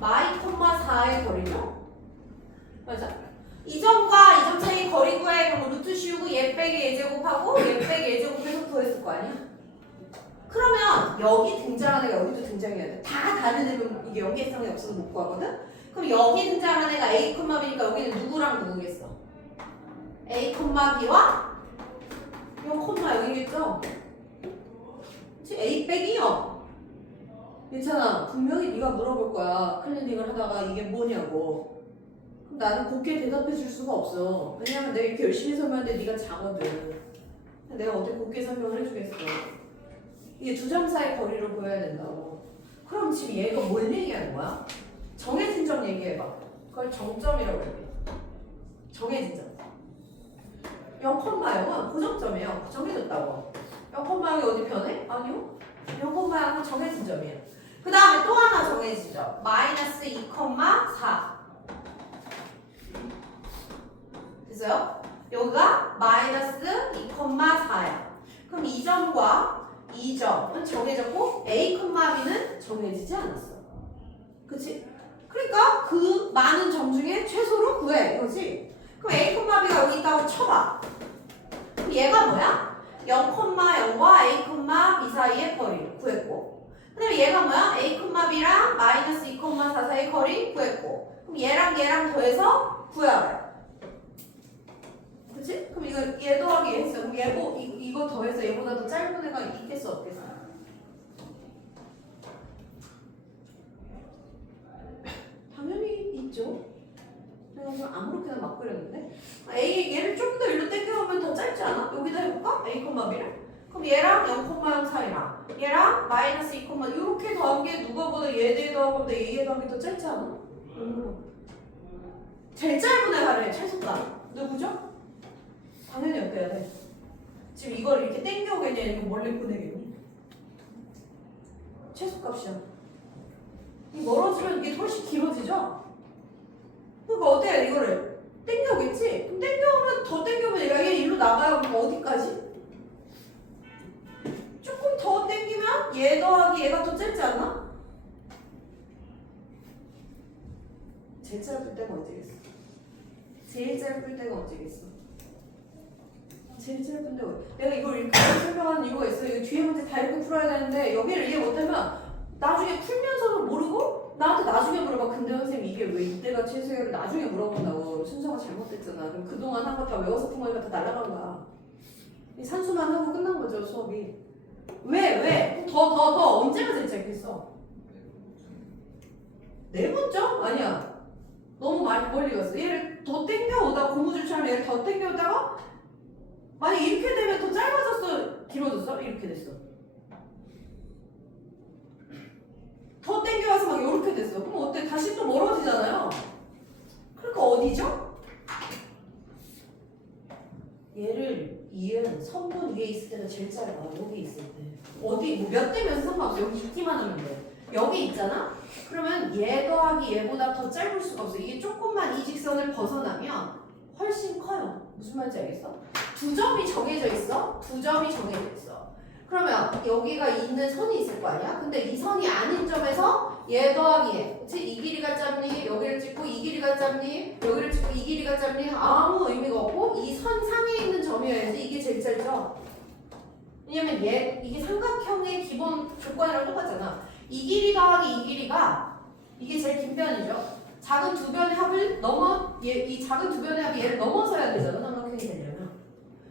마이, 4의 거리죠? 맞아? 이 점과 이 점 사이 거리 구해. 그럼 루트 씌우고 얘 빼기 얘 제곱하고 얘 빼기 얘 제곱해서 구했을 거 아니야? 그러면 여기 등장한 애가 여기도 등장해야 돼. 다 다른 애면 이게 연계성이 없어서 못 구하거든? 그럼 여기 등장한 애가 A, B니까 여기는 누구랑 누구겠어? A, B와 0,0이겠죠? 그치? A 빼기 0. 괜찮아. 분명히 네가 물어볼 거야. 클리닉을 하다가 이게 뭐냐고. 그럼 나는 곱게 대답해 줄 수가 없어. 왜냐면 내가 이렇게 열심히 설명하는데 네가 작거든. 내가 어떻게 곱게 설명을 해주겠어. 이게 두 점 사이 거리를 보여야 된다고. 그럼 지금 얘가 뭘 얘기하는 거야? 정해진 점 얘기해봐. 그걸 정점이라고 얘기해. 정해진 점. 0,0은 고정점이에요. 정해졌다고. 0,0이 어디 변해? 아니요. 0,0은 정해진 점이에요. 그 다음에 또 하나 정해진 점. 마이너스 2,4. 됐어요? 여기가 마이너스 2,4야. 그럼 이 점과 이 점은 정해졌고 A, B는 정해지지 않았어. 그치? 그러니까 그 많은 점 중에 최소로 구해. 이거지? 그럼 A, B가 여기 있다고 쳐봐. 그럼 얘가 뭐야? 0,0과 A, B 사이의 거리 구했고, 그 다음에 얘가 뭐야? A, B랑 마이너스 2,4 사이의 거리 구했고, 그럼 얘랑 더해서 구해야 돼. 그치? 그럼 이거 얘 더하기 얘 했어. 그럼 이거 더해서 얘보다 더 짧은 애가 있겠어 없겠어? 당연히 있죠. 내가 그냥 아무렇게나 막 그렸는데 얘를 좀 더 일로 땡겨오면 더 짧지 않아? 여기다 해볼까? A, B를? 그럼 얘랑 0,0 사이랑 얘랑 마이너스 2, 이렇게 더한 게 누가보다 얘 더하고 얘 더한 게 더 짧지 않아? 제일 짧은 애가 최소값 누구죠? 당연히 어때야 돼? 지금 이걸 이렇게 땡겨오겠냐 아니면 멀리 보내겠니? 최소값이야. 이 멀어지면 이게 훨씬 길어지죠? 그러니까 어때? 이거를 땡겨오겠지? 그럼 땡겨오면 더 땡겨오면 얘 일로 나가요. 그럼 어디까지? 조금 더 땡기면 얘 더하기 얘가 더 짧지 않나? 제일 짧을 때가 어디겠어? 제일 짧을 때가 어디겠어? 제일 짧은데 내가 이걸 이렇게 설명하는 이유가 있어. 이거 뒤에 문제 다 이렇게 풀어야 되는데 여기를 이해 못하면 나중에 풀면서도 모르고 나한테 나중에 물어봐. 근데 선생님 이게 왜 이때가 최소를 나중에 물어본다고. 순서가 잘못됐잖아. 그럼 그동안 한 거 다 외워서 푼 거니까 다 날아간 거야. 이 산수만 하고 끝난 거죠 수업이. 왜? 더 언제가 제일 짧겠어? 네 번째? 아니야. 너무 많이 멀리 갔어. 얘를 더 땡겨오다가 고무줄처럼 얘를 더 땡겨오다가 만약 이렇게 되면 더 짧아졌어? 길어졌어? 이렇게 됐어. 더 땡겨와서 막 이렇게 됐어. 그럼 어때? 다시 또 멀어지잖아요. 그러니까 어디죠? 얘를 이은 선분 위에 있을 때가 제일 짧아. 여기 있을 때. 어디 뭐 몇 대 몇은 상관없어. 여기 있기만 하면 돼. 여기 있잖아? 그러면 얘 더하기 얘보다 더 짧을 수가 없어. 이게 조금만 이 직선을 벗어나면 훨씬 커요. 무슨 말인지 알겠어? 두 점이 정해져 있어. 두 점이 정해져 있어. 그러면 여기가 있는 선이 있을 거 아니야? 근데 이 선이 아닌 점에서 얘 더하기 얘. 그치? 이 길이가 짧니? 여기를 찍고 이 길이가 짧니? 여기를 찍고 이 길이가 짧니? 아무 의미가 없고 이 선 상에 있는 점이어야지 이게 제일 짧죠? 왜냐면 이게 삼각형의 기본 조건이랑 똑같잖아. 이 길이 더하기 이 길이가 이게 제일 긴 편이죠. 작은 두 변의 합을 이 작은 두 변의 합이 얘를 넘어서야 되잖아. 삼각형이 되려면.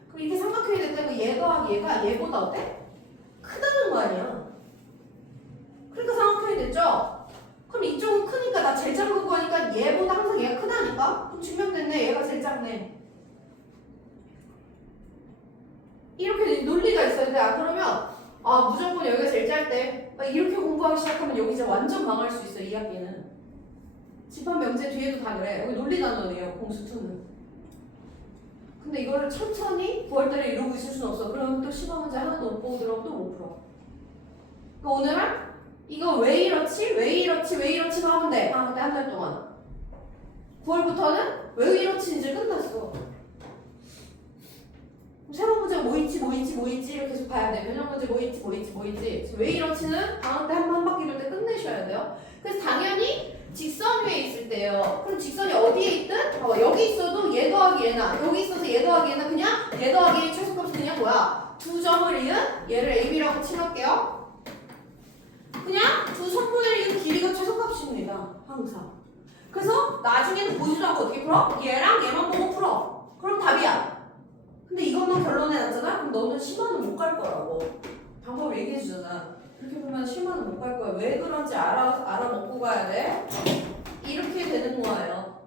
그럼 이게 삼각형이 됐다면 얘 더하기 얘가 얘보다 어때? 크다는 거 아니야. 그러니까 삼각형이 됐죠? 그럼 이쪽은 크니까 나 제일 작은 거니까 얘보다 항상 얘가 크다니까? 그럼 증명됐네. 얘가 제일 작네. 이렇게 논리가 있어야 돼. 그러면 무조건 여기가 제일 짧대. 이렇게 공부하기 시작하면 여기 이제 완전 망할 수 있어. 이 학기는. 집합 명제 뒤에도 다 그래. 여기 논리 단원이에요. 공수 2는. 근데 이거를 천천히 9월달에 이러고 있을 수는 없어. 그럼 또 시험 문제 하나도 못 보고 들어가면 또 못 풀어. 그러니까 오늘은 이거 왜 이렇지 하면 돼. 한 달 동안. 9월부터는 왜 이렇지 이제 끝났어. 새로운 문제가 뭐 있지 이렇게 계속 봐야 돼. 변형 문제 뭐 있지. 왜 이렇지는 방학 때 한 바퀴 돌 때 끝내셔야 돼요. 그래서 당연히 직선 위에 있을 때예요. 그럼 직선이 어디에 있든 여기 있어도 얘 더하기 얘나 여기 있어서 얘 더하기 얘나 그냥 얘 더하기 얘 최소값이 그냥 뭐야? 두 점을 이은 얘를 AB라고 칭할게요. 그냥 두 선분을 이은 길이가 최소값입니다. 항상. 그래서 나중에는 보지도 않고 어떻게 풀어? 얘랑 얘만 보고 풀어. 그럼 답이야. 근데 이것만 결론에 났잖아? 그럼 너는 10만원 못 갈 거라고. 방법을 얘기해 주잖아. 이렇게 보면 10만원 못 갈 거야. 왜 그런지 알아먹고 가야 돼? 이렇게 되는 거예요.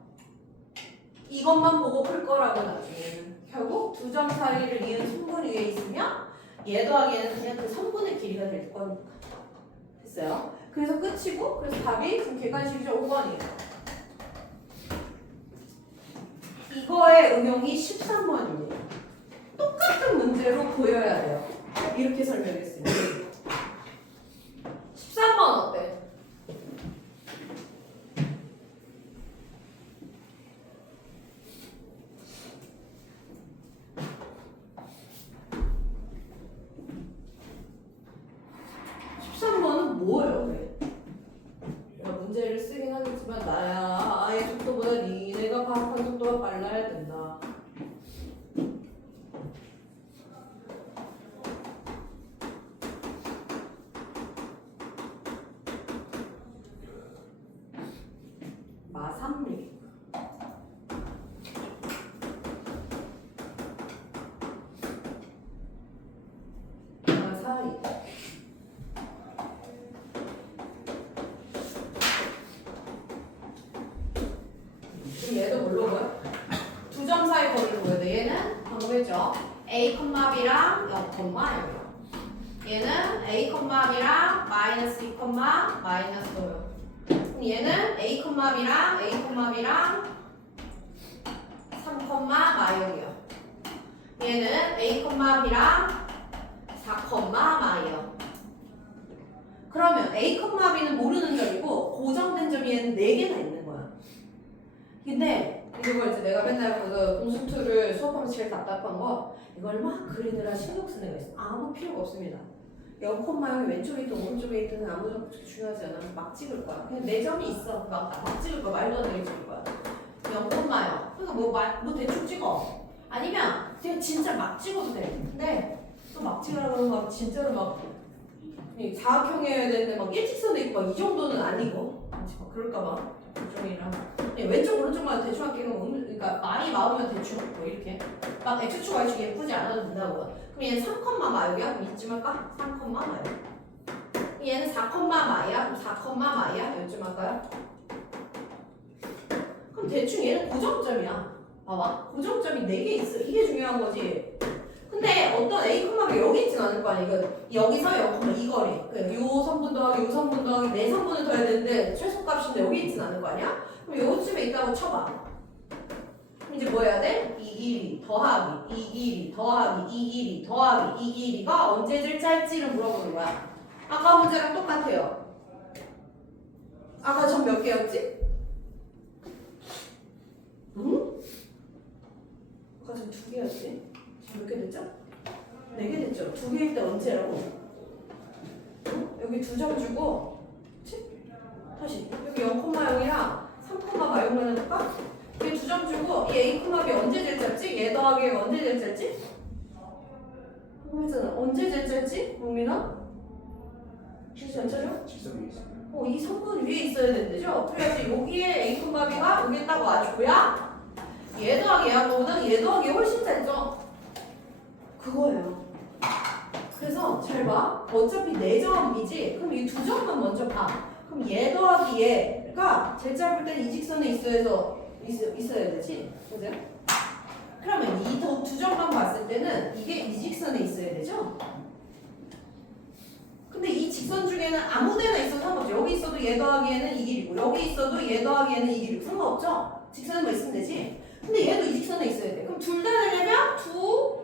이것만 보고 풀 거라고 나중에는. 결국 두 점 사이를 이은 선분 위에 있으면 얘 더하기 얘는 그냥 그 선분의 길이가 될 거니까. 됐어요? 그래서 끝이고 그래서 답이 지금 객관식이죠. 5번이에요. 이거의 응용이 13번입니다. 똑같은 문제로 보여야 돼요. 이렇게 설명했습니다. 13번 어때? 뭐예요? 내가 문제를 쓰긴 하겠지만 나야 아예 속도보다 니네가 파악한 속도가 빨라야 된다. 마삼리 마사이 얘도 뭘로 보여? 두 점 사이 거리를 보여야 돼. 얘는 방금 했죠? A, B랑 0,0이에요. 얘는 A, B랑 마이너스 2, 마이너스 5요. 그럼 얘는 A, B랑 B랑 3, 마이어요. 얘는 A, B랑 4, 마이어. 그러면 A, B는 모르는 점이고 고정된 점이 얘는 4개나 있는 거야. 근데 이거 이제 내가 맨날 그 공수투를 수업하면서 제일 답답한 거 이걸 막 그리느라 신경 쓰는 거 있어. 아무 필요가 없습니다. 0,0이 왼쪽에 있든 오른쪽에 있든 아무도 중요하지 않아. 막 찍을 거야. 그냥 4점이 있어. 막 찍을 거야. 말도 안 되게 찍을 거야. 0,0요. 그러니까 뭐 대충 찍어. 아니면 그냥 진짜 막 찍어도 돼. 근데 또 막 찍으라 그러면 막 진짜로 막 사각형이어야 되는데 막 일직선에 있고 막 이 정도는 아니고 그럴까 봐. 조정이랑 왼쪽 오른쪽만 대충 할게요. 그러니까 많이 마우면 대충 뭐 이렇게 막 X축 Y축 예쁘지 않아도 된다고. 그럼 얘는 3, 마이야? 그럼 이쯤 할까? 3, 마이야. 얘는 4, 마이야? 그럼 4, 마이야? 이쯤 할까요? 그럼 대충 얘는 고정점이야. 봐봐. 고정점이 4개 있어. 이게 중요한 거지. 근데 어떤 A, B가 여기 있진 않을 거 아니야. 이거 여기서 0, 이 거리. 요 선분 더하기 요 선분 더하기 네 선분을 더해야 되는데 최소값인데 여기 있진 않을 거 아니야? 그럼 요쯤에 있다고 쳐봐. 그럼 이제 뭐 해야 돼? 이 길이 더하기 이 길이 더하기 이 길이 더하기 이 길이가 언제 제일 짧지를 물어보는 거야. 아까 문제랑 똑같아요. 아까 전 몇 개였지? 응? 아까 전 2개였지? 몇 개 됐죠? 4개 됐죠? 2개일 때 언제라고? 여기 2점 주고 그치? 다시 여기 0,0이랑 3, 마이어만 해볼까? 여기 2점 주고 이 A, B이 언제 제일 짧지? 얘 더하기 얘가 언제 제일 짧지? 했잖아. 언제 제일 짧지? 용민아? 혹시 안 찾아? 직선이 있어요. 이 선분 위에 있어야 된대죠? 그래야지 여기에 A, B가 여기에 딱 와줘야 얘 더하기 얘하고는 얘 더하기 훨씬 짧죠? 그거예요. 그래서 잘 봐. 어차피 4점이지. 그럼 이 2점만 먼저 봐. 그럼 얘 더하기 얘가 제일 짧을 때는 이 직선에 있어야 되지. 그죠? 그러면 이 2점만 봤을 때는 이게 이 직선에 있어야 되죠? 근데 이 직선 중에는 아무 데나 있어도 상관없죠. 여기 있어도 얘 더하기 얘는 이 길이고 여기 있어도 얘 더하기 얘는 이 길이고 상관없죠? 직선에만 있으면 되지. 근데 얘도 이 직선에 있어야 돼. 그럼 둘 다 되려면 두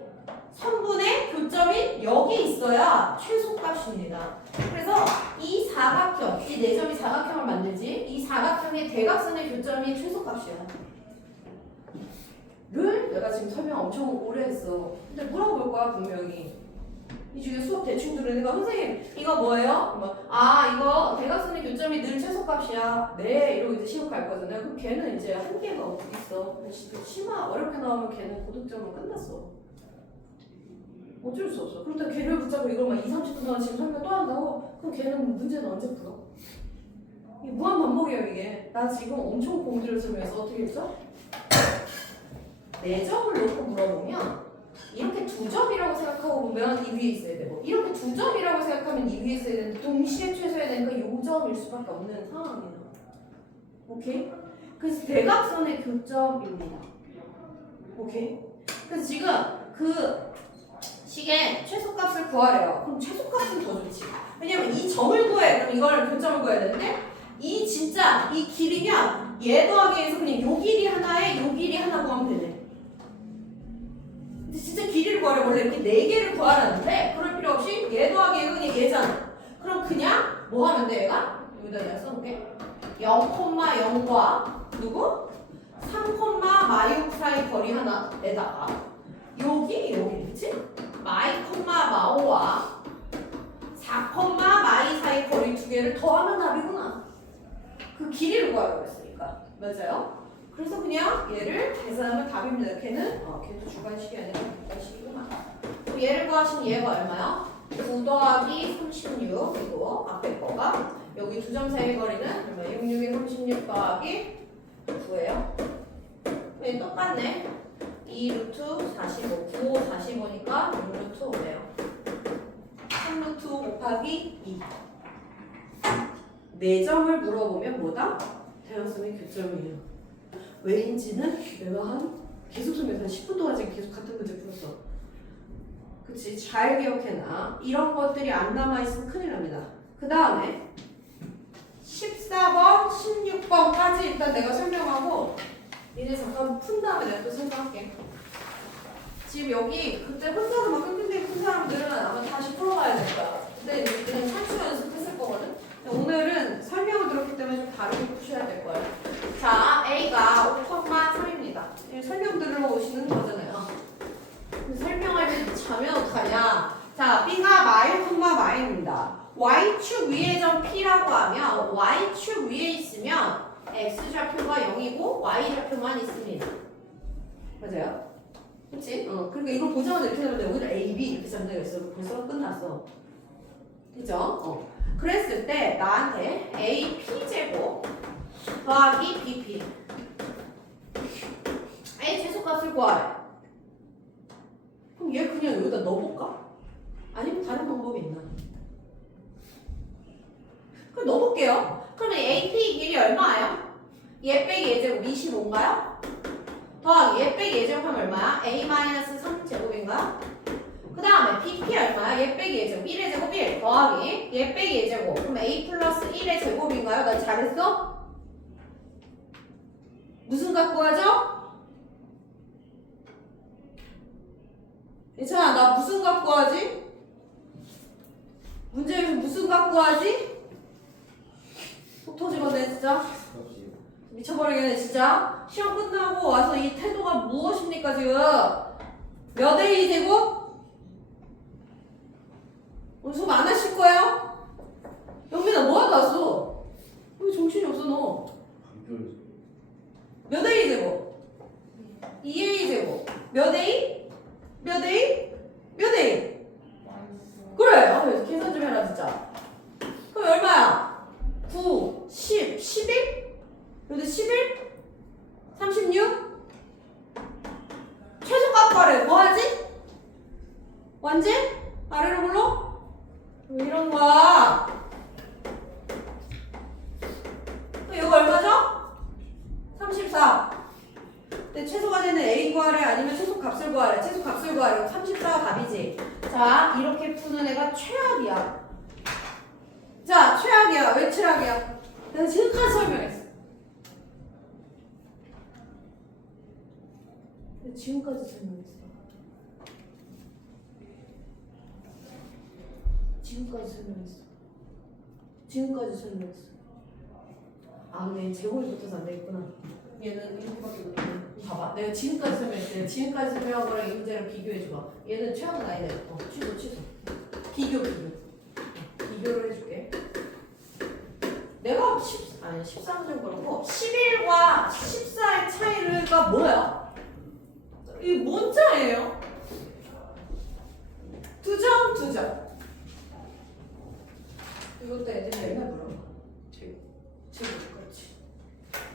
선분의 교점이 여기 있어야 최소값입니다. 그래서 이 사각형, 이 4점이 사각형을 만들지 이 사각형의 대각선의 교점이 최소값이야. 내가 지금 설명 엄청 오래 했어. 근데 물어볼 거야 분명히. 이 중에 수업 대충 들으니까 선생님 이거 뭐예요? 이거 대각선의 교점이 늘 최소값이야. 네 이러고 이제 시험 갈 거잖아요. 그럼 걔는 이제 한계가 어떻게 있어? 진짜 심화 어렵게 나오면 걔는 고득점은 끝났어. 어쩔 수 없어. 그렇다고 걔를 붙잡고 이걸 막 2, 30분 동안 지금 설명 또 한다고? 그럼 걔는 문제는 언제 풀어? 이게 무한 반복이에요 이게. 나 지금 엄청 공들여 설명해서 어떻게 했죠? 4점을 놓고 물어보면 이렇게 2점이라고 생각하고 보면 이 위에 있어야 되고 이렇게 2점이라고 생각하면 이 위에 있어야 되는데 동시에 최소해야 되니까 요 점일 수밖에 없는 상황이에요. 오케이? 그래서 대각선의 교점입니다. 오케이? 그래서 지금 그 식의 최소값을 구하래요. 그럼 최소값은 더 좋지. 왜냐면 이 점을 구해. 그럼 이걸 교점을 구해야 되는데 이 진짜 이 길이면 얘 더하기 해서 그냥 요 길이 하나에 요 길이 하나 구하면 되네. 근데 진짜 길이를 구하려 원래 이렇게 4개를 구하라는데 그럴 필요 없이 얘 더하기 얘가 그냥 얘잖아. 그럼 그냥 뭐 하면 돼 얘가? 여기다 내가 써놓을게. 0,0과 누구? 3,마육 사이 거리 하나에다가 여기 그치? 마이, 마오와 4, 마이 사이 거리 2개를 더하면 답이구나. 그 길이를 구하라고 했으니까. 맞아요? 그래서 그냥 얘를 계산하면 답입니다. 걔는 걔도 주관식이 아니라 객관식이구나. 그럼 얘를 구하시면 얘가 얼마야? 9 더하기 36 그리고 앞에 거가 여기 2점 사이 거리는 얼마? 66에 36 더하기 9예요. 얘 똑같네. 2 루트 45 9, 45니까 6 루트 5네요. 3 루트 5 곱하기 2 4점을 물어보면 뭐다? 대각선의 교점이에요. 왜인지는 내가 계속 설명해서 한 10분 동안 지금 계속 같은 문제 풀었어. 그치? 잘 기억해놔. 이런 것들이 안 남아있으면 큰일 납니다. 그 다음에 14번, 16번까지 일단 내가 설명하고 이제 잠깐 푼 다음에 내가 또 설명할게. 지금 여기 그때 혼자서 막 끙끙대고 푼 사람들은 아마 다시 풀어가야 될 거야. 근데 그냥 산수 연습했을 거거든? 오늘은 설명을 들었기 때문에 좀 다르게 푸셔야 될 거예요. 자, A가 5,3입니다. 설명 들으러 오시는 거잖아요. 설명할 때 자면 어떡하냐? 자, B가 마입니다. Y축 위에 점 P라고 하면 Y축 위에 있으면 X좌표가 0이고 Y좌표만 있습니다. 맞아요? 그치? 그러니까 이걸 보자마자 이렇게 하면 여기를 A, B 이렇게 잡는 거 있어. 벌써 끝났어. 그죠? 그랬을 때 나한테 AP제곱 더하기 BP A 최소값을 구하래. 그럼 얘 그냥 여기다 넣어볼까? 아니면 다른 방법이 있나? 그럼 넣어볼게요. 그러면 AP 길이 얼마예요? 얘 빼기 얘 제곱 25인가요? 더하기 얘 빼기 얘 제곱하면 얼마야? A-3제곱인가요? 그 다음에 BP 얼마야? 얘 빼기 얘 제곱 1의 제곱 1 더하기 얘 빼기 얘 제곱 그럼 A 플러스 1의 제곱인가요? 나 잘했어? 무슨 값 구하죠? 괜찮아 나 무슨 값 구하지? 문제에서 무슨 값 구하지? 속 터지거네 진짜 미쳐버리겠네 진짜. 시험 끝나고 와서 이 태도가 무엇입니까 지금? 몇 A 제곱? 오늘 수업 안 하실 거예요? 영민아 뭐 하다 왔어? 왜 정신이 없어 너? 몇 A 제곱? 2A 제곱 몇 A? 몇 A? 몇 A? 그래 계산 좀 해라 진짜. 그럼 얼마야? 9, 10, 11? 여기 11? 36? 최소값 구하래. 뭐하지? 완제? 아래로 불러? 왜 이런 거야? 이거 얼마죠? 34. 근데 최소가되는 A 구하래 아니면 최소값을 구하래? 최소값을 구하래. 34가 답이지. 자, 이렇게 푸는 애가 최악이야. 자, 최악이야. 왜 최악이야? 내가 지금까지 설명했어. 지금까지 설명했어. 지금까지 설명했어. 아, 근데 제곱이 붙어서 안 되겠구나. 얘는 이렇게밖에 못해. 봐봐. 내가 지금까지 설명했어. 지금까지 설명한 거랑 이 문제랑 비교해줘봐. 얘는 최악은 아니네. 취소. 비교를 해줄게. 내가 13점 그렇고 11과 14의 차이가 뭐야? 이게 뭔 차이예요? 2점. 이것도 애들이 맨날 물어봐. 지금 그렇지.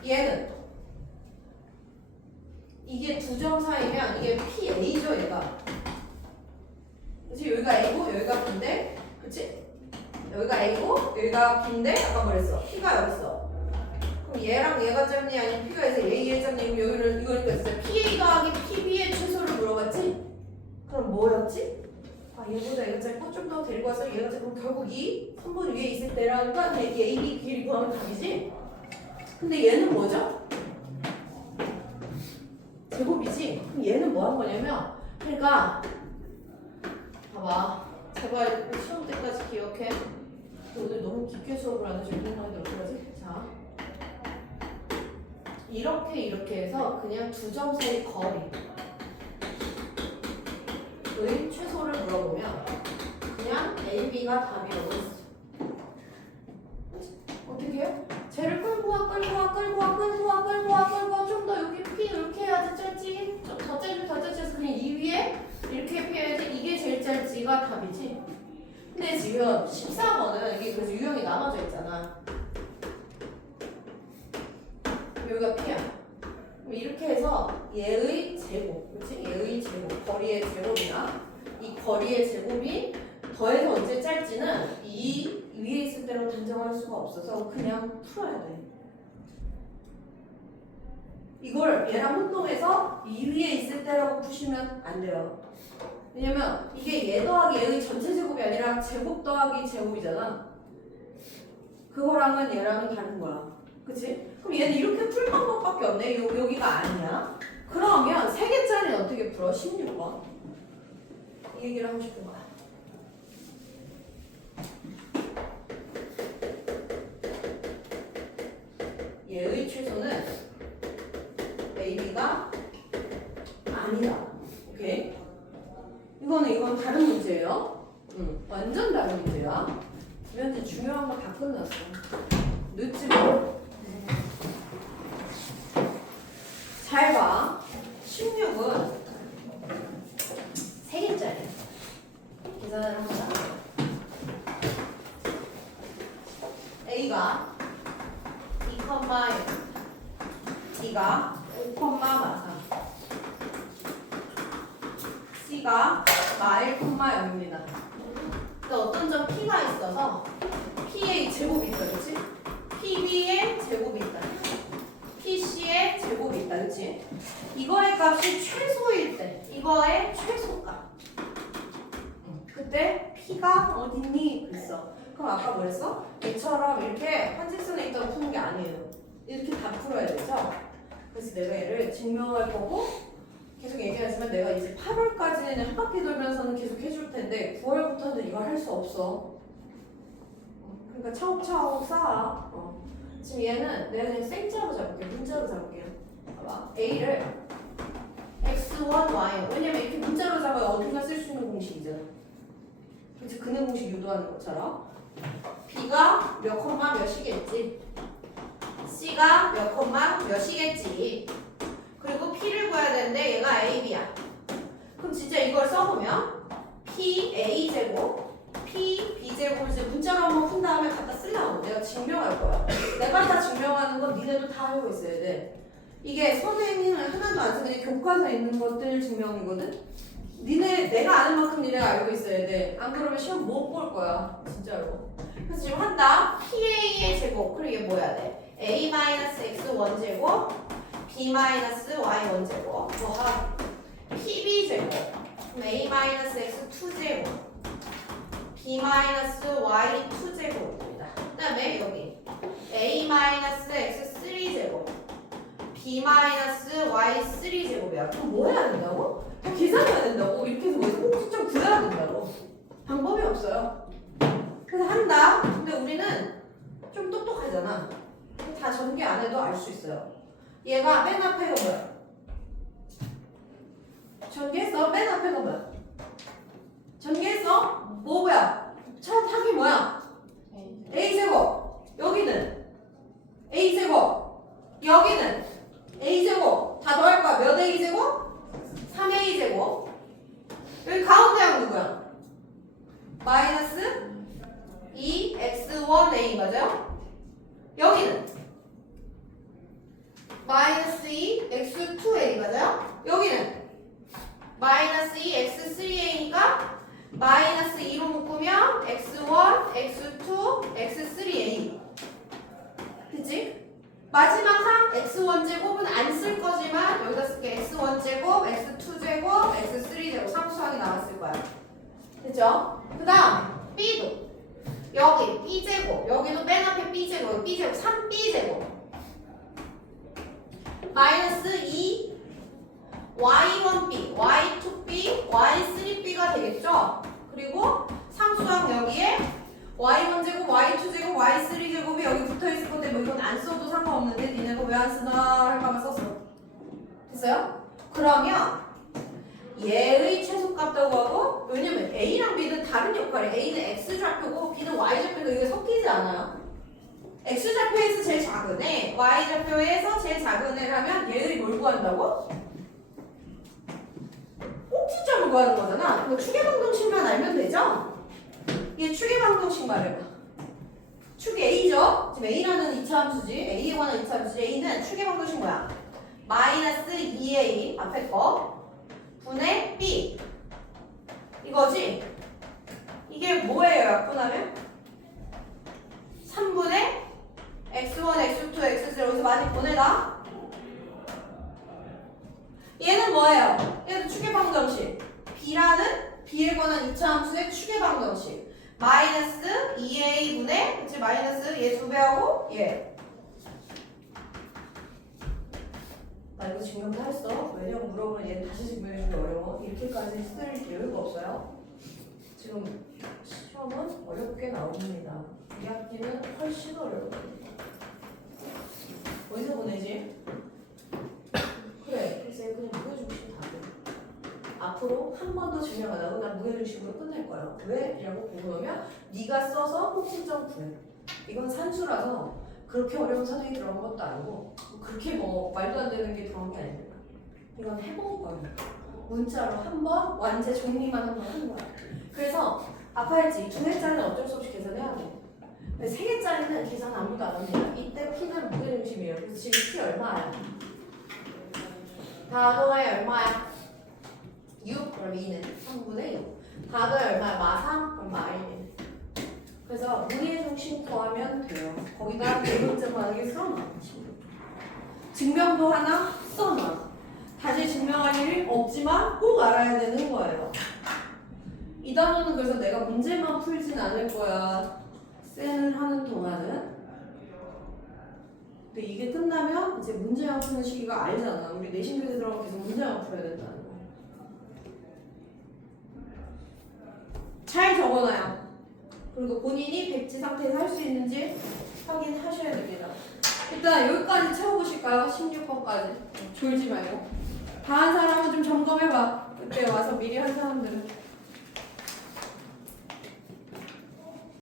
얘는 이게 2점 사이면 이게 PA죠 얘가. 그치? 여기가 A고 여기가 B인데 그치? 여기가 A고 여기가 B인데 아까 뭐랬어? P가 여기 있어. 그럼 얘랑 얘가 짧니 아니면 P가 있어 A의 짧니? 그럼 여기는 이거니까 진짜 PA 더하기 PB의 최소를 물어봤지? 그럼 뭐였지? 얘보다 얘가 짧고 좀 더 데리고 와서 얘가 짧고 결국 이 3번 위에 있을 때라니까 이 AB 길이 구하면 답이지? 근데 얘는 뭐죠? 제곱이지? 그럼 얘는 뭐 한 거냐면 그러니까 봐봐 제발 시험 때까지 기억해. 오늘 너무 깊게 수업을 안 해서 운동하는데 어떡하지? 자 이렇게 해서 그냥 2점 사이 거리의 최소를 물어보면 그냥 A, B가 답이라고 했어. 어떻게 해요? 쟤를 끌고 와 좀 더 여기 P 이렇게 해야지 짧지? 좀 더 짧지 해서 그냥 이 위에 이렇게 피해야지. 이게 제일 짧지가 답이지. 근데 지금 14번은 이게 그래서 유형이 나눠져 있잖아. 여기가 P야. 그럼 이렇게 해서 얘의 제곱, 그렇지? 얘의 제곱, 거리의 제곱이나 이 거리의 제곱이 더해서 언제 짧지는 이 위에 있을 때로 단정할 수가 없어서 그냥 풀어야 돼. 이걸 얘랑 혼동해서 이 위에 있을 때라고 푸시면 안 돼요. 왜냐면 이게 얘 더하기 얘의 전체 제곱이 아니라 제곱 더하기 제곱이잖아. 그거랑은 얘랑은 다른 거야. 그치? 그럼 얘는 이렇게 풀 방법밖에 없네. 여기가 아니야. 그러면 3개짜리는 어떻게 풀어? 16번. 이 얘기를 하고 싶은 거야. 얘의 최소는 AB가 아니다. 오케이? 이건 다른 문제예요. 완전 다른 문제야. 이제 중요한 거 다 끝났어. 늦지 마. 잘 봐. 16은 3개짜리. 계산을 하자. A가 2,0, B가 5,4, C가 1,0입니다. 어떤 점 P가 있어서 P의 제곱이 있다, 그렇지? PB의 제곱이 있다. PC의 제곱이 있다, 그렇지? 이거의 값이 최소일 때, 이거의 최소값. 그때 P가 어딨니? 그랬어. 그럼 아까 뭐랬어? 얘처럼 이렇게 한직선에 있다고 푸는 게 아니에요. 이렇게 다 풀어야 되죠? 그래서 내가 얘를 증명할 거고 계속 얘기하지만 내가 이제 8월까지는 한 바퀴 돌면서는 계속 해줄 텐데 9월부터는 이거 할 수 없어. 그러니까 차곡차곡 쌓아. 지금 얘는 내가 그냥 생자로 잡을게. 문자로 잡을게요. 봐봐. A를 x1, y 왜냐면 이렇게 문자로 잡아야 어디나 쓸 수 있는 공식이잖아. 그치? 근해 공식 유도하는 것처럼 B가 몇 콤마 몇이겠지. C가 몇 콤마 몇이겠지. 그리고 P를 구해야 되는데 얘가 A, B야. 그럼 진짜 이걸 써보면 P, A 제곱 P, B 제곱을 이제 문자로 한번 푼 다음에 갖다 쓰려고 내가 증명할 거야. 내가 다 증명하는 건 니네도 다 알고 있어야 돼. 이게 선생님은 하나도 안 쓰는 교과서에 있는 것들 증명이거든. 내가 아는 만큼 니네가 알고 있어야 돼. 안 그러면 시험 못 볼 거야. 진짜로. 그래서 지금 한다. PA의 제곱. 그리고 이게 뭐야 돼? A-X 원제곱 B-Y 원제곱. 뭐하? PB 제곱. 그럼 A-X 2제곱 B-Y 2제곱입니다. 그 다음에 여기 A-X 3제곱 B-Y 3제곱이야. 그럼 뭐 해야 된다고? 다 계산해야 된다고. 이렇게 해서 여기서 꼭지점 그려야 된다고. 방법이 없어요. 그래서 한다. 근데 우리는 좀 똑똑하잖아. 다 전개 안 해도 알 수 있어요. 얘가 맨 앞에가 뭐야? 전개했어. 맨 앞에가 뭐야? 전개했어. 뭐야? 첫 합이 뭐야? a제곱. 여기는 a제곱. 여기는 a제곱. 다 더할 거야. 몇 a제곱? 3a제곱. 여기 가운데 양 누구야? 마이너스 2x1a 맞아요? 여기는 마이너스 2x2a 맞아요? 여기는 마이너스 2x3a니까 마이너스 2로 묶으면 x1, x2, x3a 그치? 마지막 항 x1제곱은 안 쓸 거지만 여기다 쓸게. x1제곱, x2제곱, x3제곱 상수항이 나왔을 거야. 됐죠? 그 다음 b도 여기 b제곱 여기도 맨 앞에 b제곱 b제곱 3b제곱 마이너스 2 y1b, y2b, y3b가 되겠죠? 그리고 상수항 여기에 y1제곱, y2제곱, y3제곱이 여기 붙어있을 건데 뭐 이건 안 써도 상관없는데 니네가 왜 안 쓰나 할까봐 썼어. 됐어요? 그러면 얘의 최소값도 구하고 왜냐면 A랑 B는 다른 역할이에요. A는 X좌표고 B는 Y좌표고 이게 섞이지 않아요. X좌표에서 제일 작은 애, Y좌표에서 제일 작은 애라면 얘들이 뭘 구한다고? 꼭지점을 구하는 거잖아. 그거 추계방정식만 알면 되죠? 얘 추계방정식 말해봐. 축 A죠? 지금 A라는 2차 함수지. A에 관한 2차 함수지. A는 추계방정식 뭐야? 마이너스 2A 앞에 거 분의 B 이거지? 이게 뭐예요? 약분하면? 3분의 x1, x2, x0 여기서 많이 보내다 얘는 뭐예요? 얘도 추계방정식 B라는 B에 관한 2차 함수의 추계방정식 마이너스 2A분의 그치 마이너스 얘 2배하고 얘 나 이거 증명도 했어. 왜냐면 물어보면 얘 다시 증명해주기 어려워. 이렇게까지 쓸 여유가 없어요. 지금 시험은 어렵게 나옵니다. 이 학기는 훨씬 어려워요. 어디서 보내지? 그래, 그래서 그냥 무게중심 답을 앞으로 한 번 더 증명 안 하고 난 무게중심으로 끝낼 거야. 왜? 라고 궁금하면 네가 써서 꼭지점 구해. 이건 산수라서 그렇게 어려운 사정이 들어간 것도 아니고 그렇게 뭐 말도 안 되는 게 들어간 게 아닙니다. 이건 해본 거예요. 문자로 한번 완제 정리만 한번 하는 거야. 그래서 아까 했지 두 개짜리는 어쩔 수 없이 계산해야 돼. 근데 세 개짜리는 계산 아무도 안 합니다. 이때 P는 무게중심이에요. 그래서 지금 P 얼마야? 다 더해 얼마야? 6 그럼 2는 3분의 6 다 더해 얼마야? 마 3 그럼 마 1. 그래서 무게중심 구하면 돼요. 거기다 네 번째 반응이 써놔. 증명도 하나 써놔. 다시 증명할 일이 없지만 꼭 알아야 되는 거예요. 이 단어는 그래서 내가 문제만 풀진 않을 거야. 쌤을 하는 동안은. 근데 이게 끝나면 이제 문제만 푸는 시기가 알잖아. 우리 내신교재 들어가면 계속 문제만 풀어야 된다는 거. 잘 적어놔요. 그리고 본인이 백지 상태에서 할 수 있는지 확인하셔야 됩니다. 일단 여기까지 채워보실까요? 16번까지. 졸지 말고. 다 한 사람은 좀 점검해봐. 그때 와서 미리 한 사람들은.